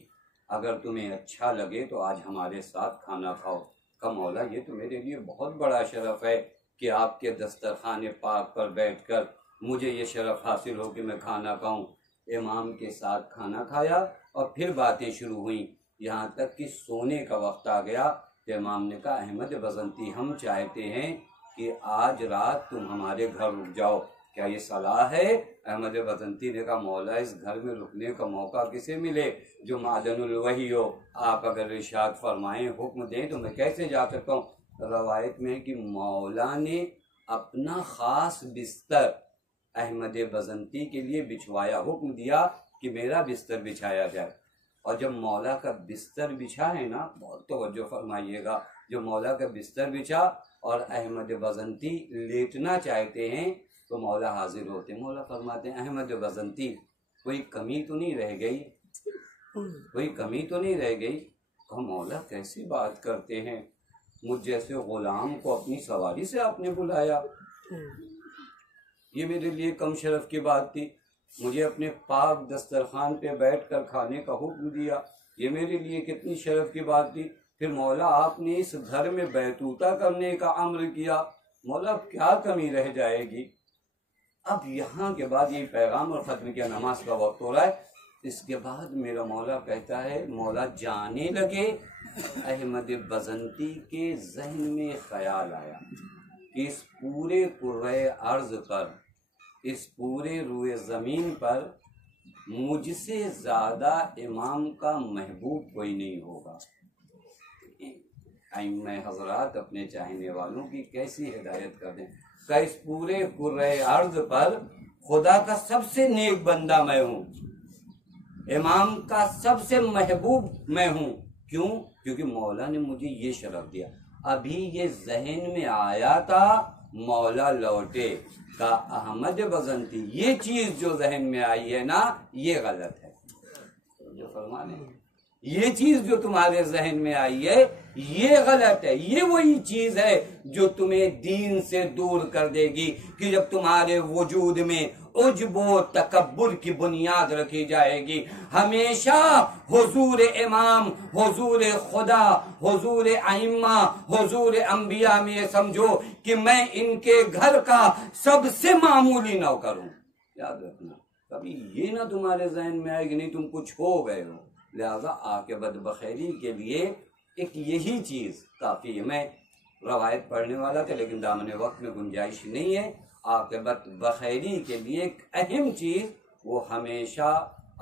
اگر تمہیں اچھا لگے تو آج ہمارے ساتھ کھانا کھاؤ. کہا مولا یہ تو میرے لیے بہت بڑا شرف ہے کہ آپ کے دسترخوان پاک پر بیٹھ کر مجھے یہ شرف حاصل ہو کہ میں کھانا کھاؤں. امام کے ساتھ کھانا کھایا اور پھر باتیں شروع ہوئیں یہاں تک کہ سونے کا وقت آ گیا. تو امام نے کہا احمد بزنتی ہم چاہتے ہیں کہ آج رات تم ہمارے گھر رک جاؤ، کیا یہ صلاح ہے؟ احمد بزنتی نے کہا مولا اس گھر میں رکنے کا موقع کسے ملے جو معدن الوحی ہو. آپ اگر ارشاد فرمائیں حکم دیں تو میں کیسے جا سکتا ہوں. روایت میں ہے کہ مولا نے اپنا خاص بستر احمد بزنتی کے لیے بچھوایا، حکم دیا کہ میرا بستر بچھایا جائے. اور جب مولا کا بستر بچھا ہے نا، بہت توجہ فرمائیے گا، جو مولا کا بستر بچھا اور احمد بزنتی لیٹنا چاہتے ہیں تو مولا حاضر ہوتے ہیں. مولا فرماتے ہیں احمد بزنتی کوئی کمی تو نہیں رہ گئی؟ کوئی کمی تو نہیں رہ گئی؟ کہا مولا کیسی بات کرتے ہیں، مجھ جیسے غلام کو اپنی سواری سے آپ نے بلایا، یہ میرے لیے کم شرف کی بات تھی. مجھے اپنے پاک دسترخوان پہ بیٹھ کر کھانے کا حکم دیا، یہ میرے لیے کتنی شرف کی بات تھی. پھر مولا آپ نے اس گھر میں بیتوتہ کرنے کا امر کیا، مولا اب کیا کمی رہ جائے گی؟ اب یہاں کے بعد یہ پیغام اور ختم کیا، نماز کا وقت ہو رہا ہے. اس کے بعد میرا مولا کہتا ہے مولا جانے لگے. احمد بزنتی کے ذہن میں خیال آیا کہ اس پورے کرۂ ارض پر، اس پورے روئے زمین پر مجھ سے زیادہ امام کا محبوب کوئی نہیں ہوگا. ائمہ حضرات اپنے چاہنے والوں کی کیسی ہدایت کر دیں کہ اس پورے کرۂ ارض پر خدا کا سب سے نیک بندہ میں ہوں، امام کا سب سے محبوب میں ہوں. کیوں؟ کیونکہ مولا نے مجھے یہ شرف دیا. ابھی یہ ذہن میں آیا تھا، مولا لوٹے کا احمد بزنتی یہ چیز جو ذہن میں آئی ہے نا یہ غلط ہے. جو فرمانے یہ چیز جو تمہارے ذہن میں آئی ہے یہ غلط ہے. یہ وہی چیز ہے جو تمہیں دین سے دور کر دے گی کہ جب تمہارے وجود میں عجب و تکبر کی بنیاد رکھی جائے گی. ہمیشہ حضور امام، حضور خدا، حضور ائمہ، حضور انبیاء میں یہ سمجھو کہ میں ان کے گھر کا سب سے معمولی نوکر ہوں. یاد رکھنا کبھی یہ نہ تمہارے ذہن میں آئے گی نہیں تم کچھ ہو گئے ہو. لہذا عاقبت بخیری کے لیے ایک یہی چیز کافی ہے. میں روایت پڑھنے والا تھا لیکن دامن وقت میں گنجائش نہیں ہے. عاقبت بخیری کے لیے ایک اہم چیز وہ ہمیشہ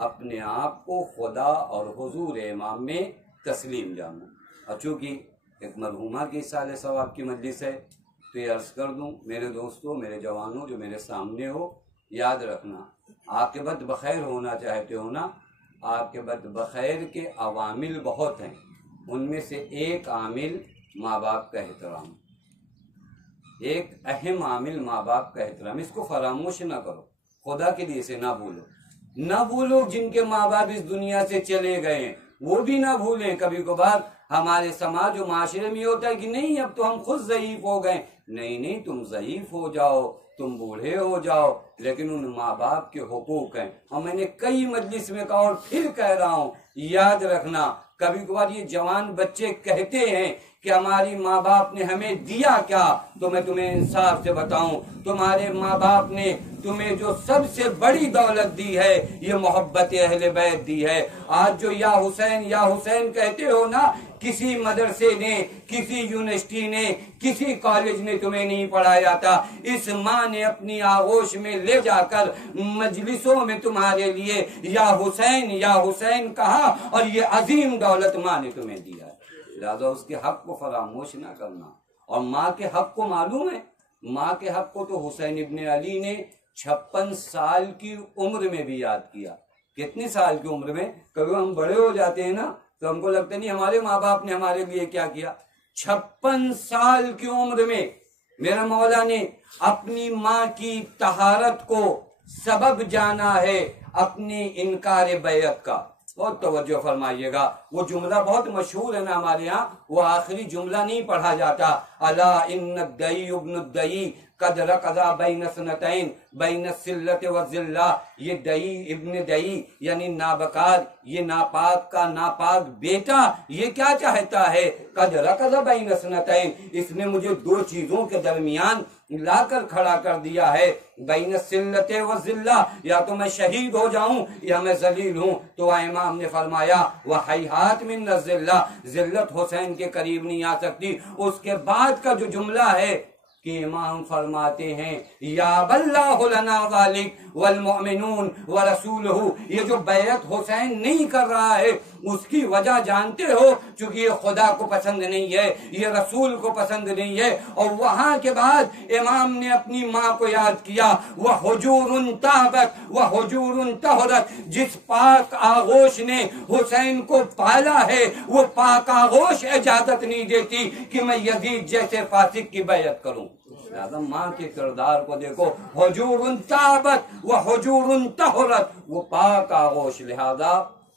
اپنے آپ کو خدا اور حضور امام میں تسلیم جانا. اور چونکہ ایک مرحومہ کی سال ثواب کی مجلس ہے تو یہ عرض کر دوں میرے دوستوں، میرے جوانوں جو میرے سامنے ہو، یاد رکھنا عاقبت بخیر ہونا چاہتے ہو نا، عاقبت بخیر کے عوامل بہت ہیں. ان میں سے ایک عامل ماں باپ کا احترام، ایک اہم عامل ماں باپ کا احترام. اس کو فراموش نہ کرو، خدا کے لیے اسے نہ بھولو. نہ بھولو جن کے ماں باپ اس دنیا سے چلے گئے ہیں وہ بھی نہ بھولیں. کبھی کبھار ہمارے سماج و معاشرے میں ہوتا ہے کہ نہیں اب تو ہم خود ضعیف ہو گئے. نہیں تم ضعیف ہو جاؤ تم بوڑھے ہو جاؤ لیکن ان ماں باپ کے حقوق ہیں. اور میں نے کئی مجلس میں کہا اور پھر کہہ رہا ہوں، یاد رکھنا کبھی کبھار یہ جوان بچے کہتے ہیں کہ ہماری ماں باپ نے ہمیں دیا کیا، تو میں تمہیں انصاف سے بتاؤں، تمہارے ماں باپ نے تمہیں جو سب سے بڑی دولت دی ہے یہ محبت اہل بیت دی ہے. آج جو یا حسین کہتے ہو نا، کسی مدرسے نے، کسی یونیورسٹی نے، کسی کالج نے تمہیں نہیں پڑھایا تھا. اس ماں نے اپنی آغوش میں لے جا کر مجلسوں میں تمہارے لیے یا حسین کہا، اور یہ عظیم دولت ماں نے تمہیں دیا ہے. لہذا اس کے حق کو فراموش نہ کرنا. اور ماں کے حق کو معلوم ہے، ماں کے حق کو تو حسین ابن علی نے 56 سال کی عمر میں بھی یاد کیا. کتنے سال کی عمر میں؟ کبھی ہم بڑے ہو جاتے ہیں نا تو ہم کو لگتا نہیں ہمارے ماں باپ نے ہمارے لیے کیا کیا. 56 سال کی عمر میں میرا مولا نے اپنی ماں کی طہارت کو سبب جانا ہے اپنی انکار بیعت کا. بہت توجہ فرمائیے گا، وہ جملہ بہت مشہور ہے نا ہمارے ہاں، وہ آخری جملہ نہیں پڑھا جاتا. الا ان الدئی ابن الدئی قد رقض بین سنتین بین السلۃ والذلہ. یہ دئی ابن دئی یعنی نابکار، یہ ناپاک کا ناپاک بیٹا یہ کیا چاہتا ہے؟ قد رقض بین سنتین، اس نے مجھے دو چیزوں کے درمیان لا کر کھڑا کر دیا ہے. بین السلۃ والذلہ، یا تو میں شہید ہو جاؤں یا میں ذلیل ہوں. تو امام نے فرمایا وَحَيْحَاتْ مِنَ الذِّلَّةِ، ذلت حسین کے قریب نہیں آ سکتی. اس کے بعد کا جو جملہ ہے کہ امام فرماتے ہیں یا بلّہ لنا ذالک والمؤمنون ورسولہ. یہ جو بیعت حسین نہیں کر رہا ہے اس کی وجہ جانتے ہو، چونکہ یہ خدا کو پسند نہیں ہے، یہ رسول کو پسند نہیں ہے. اور وہاں کے بعد امام نے اپنی ماں کو یاد کیا، وَحُجُورٌ تَابَتْ وَحُجُورٌ طَهُرَتْ. جس پاک آغوش نے حسین کو پالا ہے وہ پاک آغوش اجازت نہیں دیتی کہ میں یزید جیسے فاسق کی بیعت کروں. لہذا ماں کے کردار کو دیکھو، حجور تابت و حجور طہرت، وہ پاک آغوش. لہذا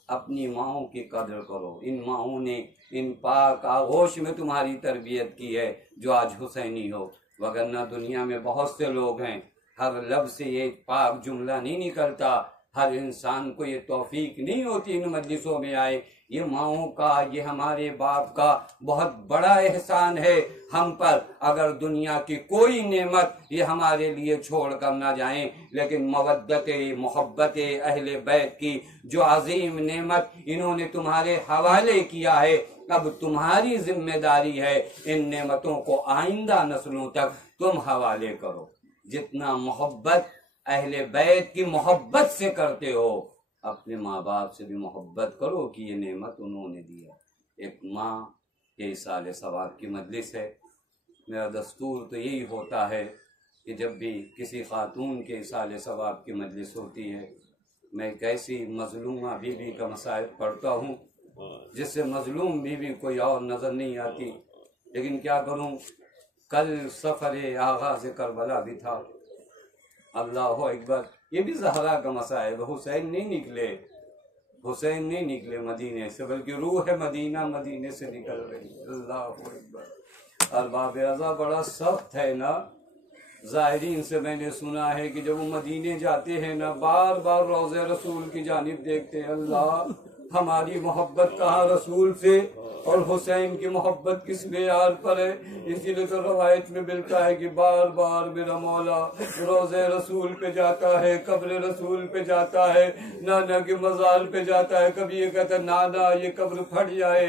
اپنی ماؤں کی قدر کرو. ان ماؤں نے ان پاک آغوش میں تمہاری تربیت کی ہے جو آج حسینی ہو. وگرنہ دنیا میں بہت سے لوگ ہیں، ہر لفظ سے یہ پاک جملہ نہیں نکلتا، ہر انسان کو یہ توفیق نہیں ہوتی ان مجلسوں میں آئے. یہ ماؤں کا، یہ ہمارے باپ کا بہت بڑا احسان ہے ہم پر. اگر دنیا کی کوئی نعمت یہ ہمارے لیے چھوڑ کر نہ جائیں، لیکن مودت محبت اہل بیت کی جو عظیم نعمت انہوں نے تمہارے حوالے کیا ہے، اب تمہاری ذمہ داری ہے ان نعمتوں کو آئندہ نسلوں تک تم حوالے کرو. جتنا محبت اہل بیت کی محبت سے کرتے ہو، اپنے ماں باپ سے بھی محبت کرو کہ یہ نعمت انہوں نے دیا. ایک ماں کے ایصال ثواب کی مجلس ہے. میرا دستور تو یہی ہوتا ہے کہ جب بھی کسی خاتون کے ایصال ثواب کی مجلس ہوتی ہے، میں ایک ایسی مظلومہ بیوی کا مسائل پڑھتا ہوں جس سے مظلوم بیوی کوئی اور نظر نہیں آتی. لیکن کیا کروں، کل سفر آغاز کربلا بھی تھا. اللہ اکبر، یہ بھی زہرا کا مسائل. حسین نہیں نکلے مدینے سے، بلکہ روح مدینہ مدینے سے نکل رہی. اللہ اکبر. ارباب رضا بڑا سخت ہے نا. زائرین سے میں نے سنا ہے کہ جب وہ مدینے جاتے ہیں نا، بار بار روضہ رسول کی جانب دیکھتے ہیں. اللہ، ہماری محبت کہاں رسول سے، اور حسین کی محبت کس معیار پر ہے. اسی لیے تو روایت میں ملتا ہے کہ بار بار میرا مولا روضہ رسول پہ جاتا ہے، قبر رسول پہ جاتا ہے، نانا کے مزار پہ جاتا ہے. کبھی یہ کہتا ہے نانا یہ قبر پھٹ جائے،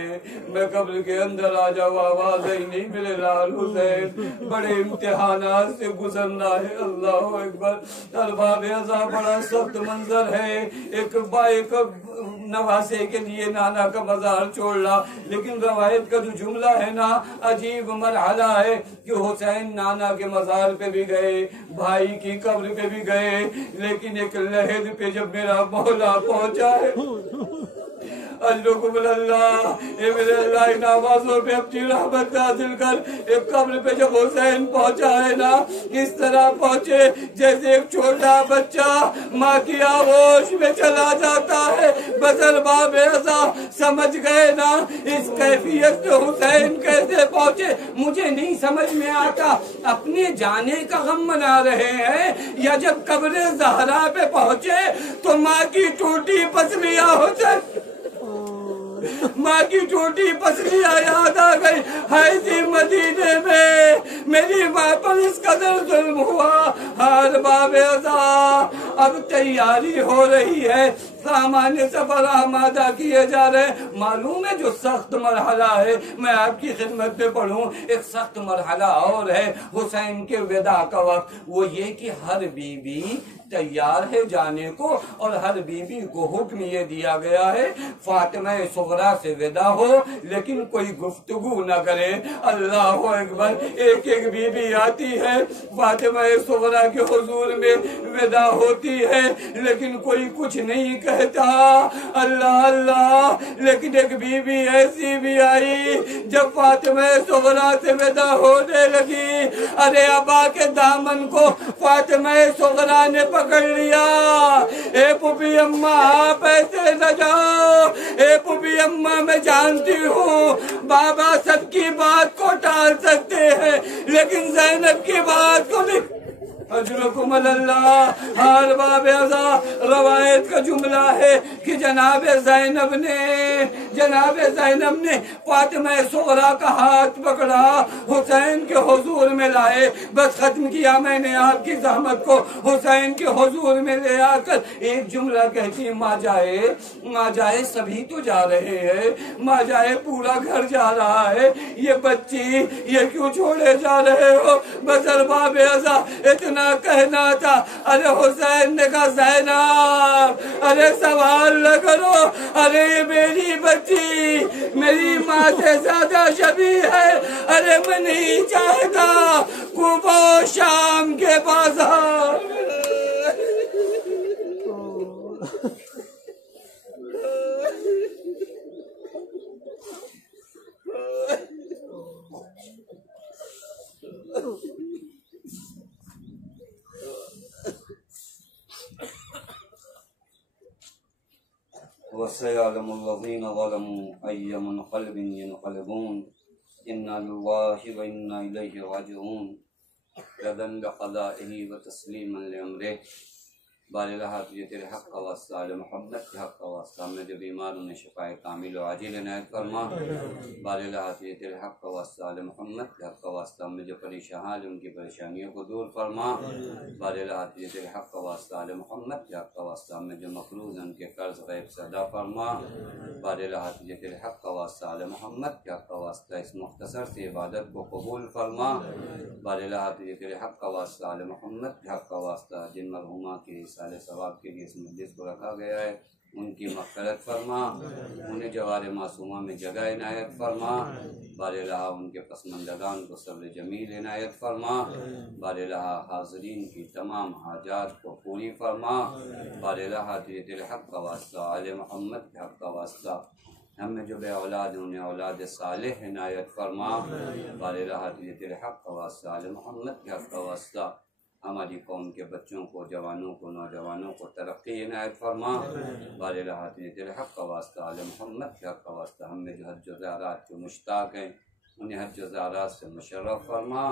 میں قبر کے اندر آ جاؤں، آواز ہی نہیں ملے. لال حسین بڑے امتحانات سے گزرنا ہے. اللہ اکبر. ارباب ازا بڑا سخت منظر ہے. ایک نواسے کے لیے نانا کا مزار چھوڑنا. لیکن روایت کا جو جملہ ہے نا، عجیب مرحلہ ہے کہ حسین نانا کے مزار پہ بھی گئے، بھائی کی قبر پہ بھی گئے، لیکن ایک لحد پہ جب میرا مولا پہنچا ہے اجرکم اللہ، اے میرے اللہ ان آوازوں پہ اپنی رحمت نازل کر۔ ایک قبر پہ جب حسین پہنچا ہے نا، اس طرح پہنچے جیسے ایک چھوٹا بچہ ماں کی آغوش میں چلا جاتا ہے۔ بس ارباب ازا سمجھ گئے نا اس کیفیت سے حسین کیسے پہنچے۔ مجھے نہیں سمجھ میں آتا اپنے جانے کا غم منا رہے ہیں یا جب قبر زہرا پہ پہنچے تو ماں کی ٹوٹی پسلیاں حسین، ماں کی ٹوٹی پسلیاں یاد آ گئی۔ حیثی مدینے میں میری ماں پر اس قدر ظلم ہوا۔ ہر باب ازا اب تیاری ہو رہی ہے، سامان سفر آمادہ کیے جا رہے ہیں۔ معلوم ہے جو سخت مرحلہ ہے میں آپ کی خدمت میں پڑھوں، ایک سخت مرحلہ اور ہے حسین کے وداع کا وقت، وہ یہ کہ ہر بیوی تیار ہے جانے کو اور ہر بیوی کو حکم یہ دیا گیا ہے فاطمہ صغریٰ سے ودا ہو لیکن کوئی گفتگو نہ کرے۔ اللہ اکبر، ایک ایک بیوی آتی ہے فاطمہ صغریٰ کے حضور میں ودا ہوتی ہے لیکن کوئی کچھ نہیں کہتا۔ اللہ اللہ، لیکن ایک بیوی ایسی بھی آئی جب فاطمہ صغریٰ سے ودا ہونے لگی، ارے ابا کے دامن کو فاطمہ صغریٰ نے پکڑ لیا۔ اے پھوپھی اماں آپ ایسے نہ جاؤ، اے پھوپھی اماں میں جانتی ہوں بابا سب کی بات کو ٹال سکتے ہیں لیکن زینب کی بات کو نہیں۔ اجرکم اللہ، ہر باب ازا روایت کا جملہ ہے کہ جناب زینب نے فاطمہ صغریٰ کا ہاتھ پکڑا، حسین کے حضور میں لائے۔ بس ختم کیا میں نے آپ کی زحمت کو، حسین کے حضور میں لے آ کر ایک جملہ کہتی، ماں جائے سبھی تو جا رہے ہیں، ماں جائے پورا گھر جا رہا ہے، یہ بچی یہ کیوں چھوڑے جا رہے ہو؟ بس ارباب ازا اتنا کہنا تھا۔ ارے حسین نے کہا زینب ارے سوال نہ کرو، ارے یہ میری بچی میری ماں سے زیادہ شبیہ ہے، ارے میں نہیں چاہتا کوفہ و شام کے بازار۔ وَسَيَعْلَمُ الَّذِينَ ظَلَمُوا أَيَّ مُنْقَلِبٍ يَنْقَلِبُونَ إِنَّا لِلَّهِ وَإِنَّا إِلَيْهِ رَاجِعُونَ رَدًا لِقَضَائِهِ وَتَسْلِيمًا لِأَمْرِهِ۔ بارالہ تجھے تیرے حق کا واسطہ، آل محمد کے حق کا واسطہ، میں جو بیمار انہیں شفاء کامل و عاجل عنایت فرما۔ بارالہ تجھے تیرے حق کا واسطہ، آل محمد کے حق کا واسطہ، میں جو پریشان حال ان کی پریشانیوں کو دور فرما۔ بارالہ تجھے تیرے حق کا واسطہ، آل محمد کے حق کا واسطہ، میں جو مقروض ان کے قرض غیب سے ادا فرما۔ بارالہ تجھے تیرے حق کا واسطہ، آل محمد کے حق کا واسطہ، اس مختصر سی عبادت کو قبول فرما۔ بارالہ تجھے تیرے حق کا واسطہ، آل محمد کے حق کا واسطہ، جن مرحومہ کی ایصال ثواب کے لیے اس مجلس کو رکھا گیا ہے ان کی مغفرت فرما، انہیں جوار معصومہ میں جگہ عنایت فرما۔ بارالہ ان کے پسماندگان کو صبر جمیل عنایت فرما۔ بارالہ حاضرین کی تمام حاجات کو پوری فرما۔ بارالہ تیرے حق کا واسطہ، آل محمد کے حق کا واسطہ، ہم میں جو بے اولاد ہیں انہیں اولاد صالح عنایت فرما۔ بارالہ تیرے حق کا واسطہ، آل محمد کے حق کا واسطہ، ہماری قوم کے بچوں کو، جوانوں کو، نوجوانوں کو ترقی عنایت فرما۔ بارالہ تیرے حق کا واسطہ، آل محمد کے حق کا واسطہ، ہم میں جو حج و زیارات کے مشتاق ہیں انہیں حج و زیارات سے مشرف فرما۔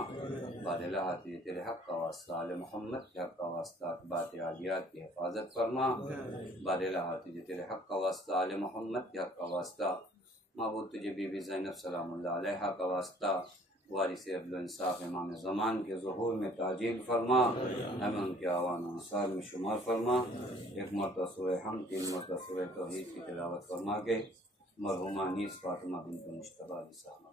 بارالہ تیرے حق کا واسطہ، آل محمد کے حق کا واسطہ، اقبات عالیات کی حفاظت فرما۔ بارالہ تیرے حق کا واسطہ، آل محمد کے حق کا واسطہ، معبود تجھے بی بی زینب سلام اللہ علیہا کا واسطہ، وارث عدل و انصاف امام زمان کے ظہور میں تعجیل فرما، ہمیں ان کے آوان و انصار میں شمار فرما۔ ایک مرتبہ سورہ حمد، 3 مرتبہ سورہ توحید کی تلاوت فرما کے مرحومہ انیس فاطمہ بنت مجتبیٰ علیہ السلام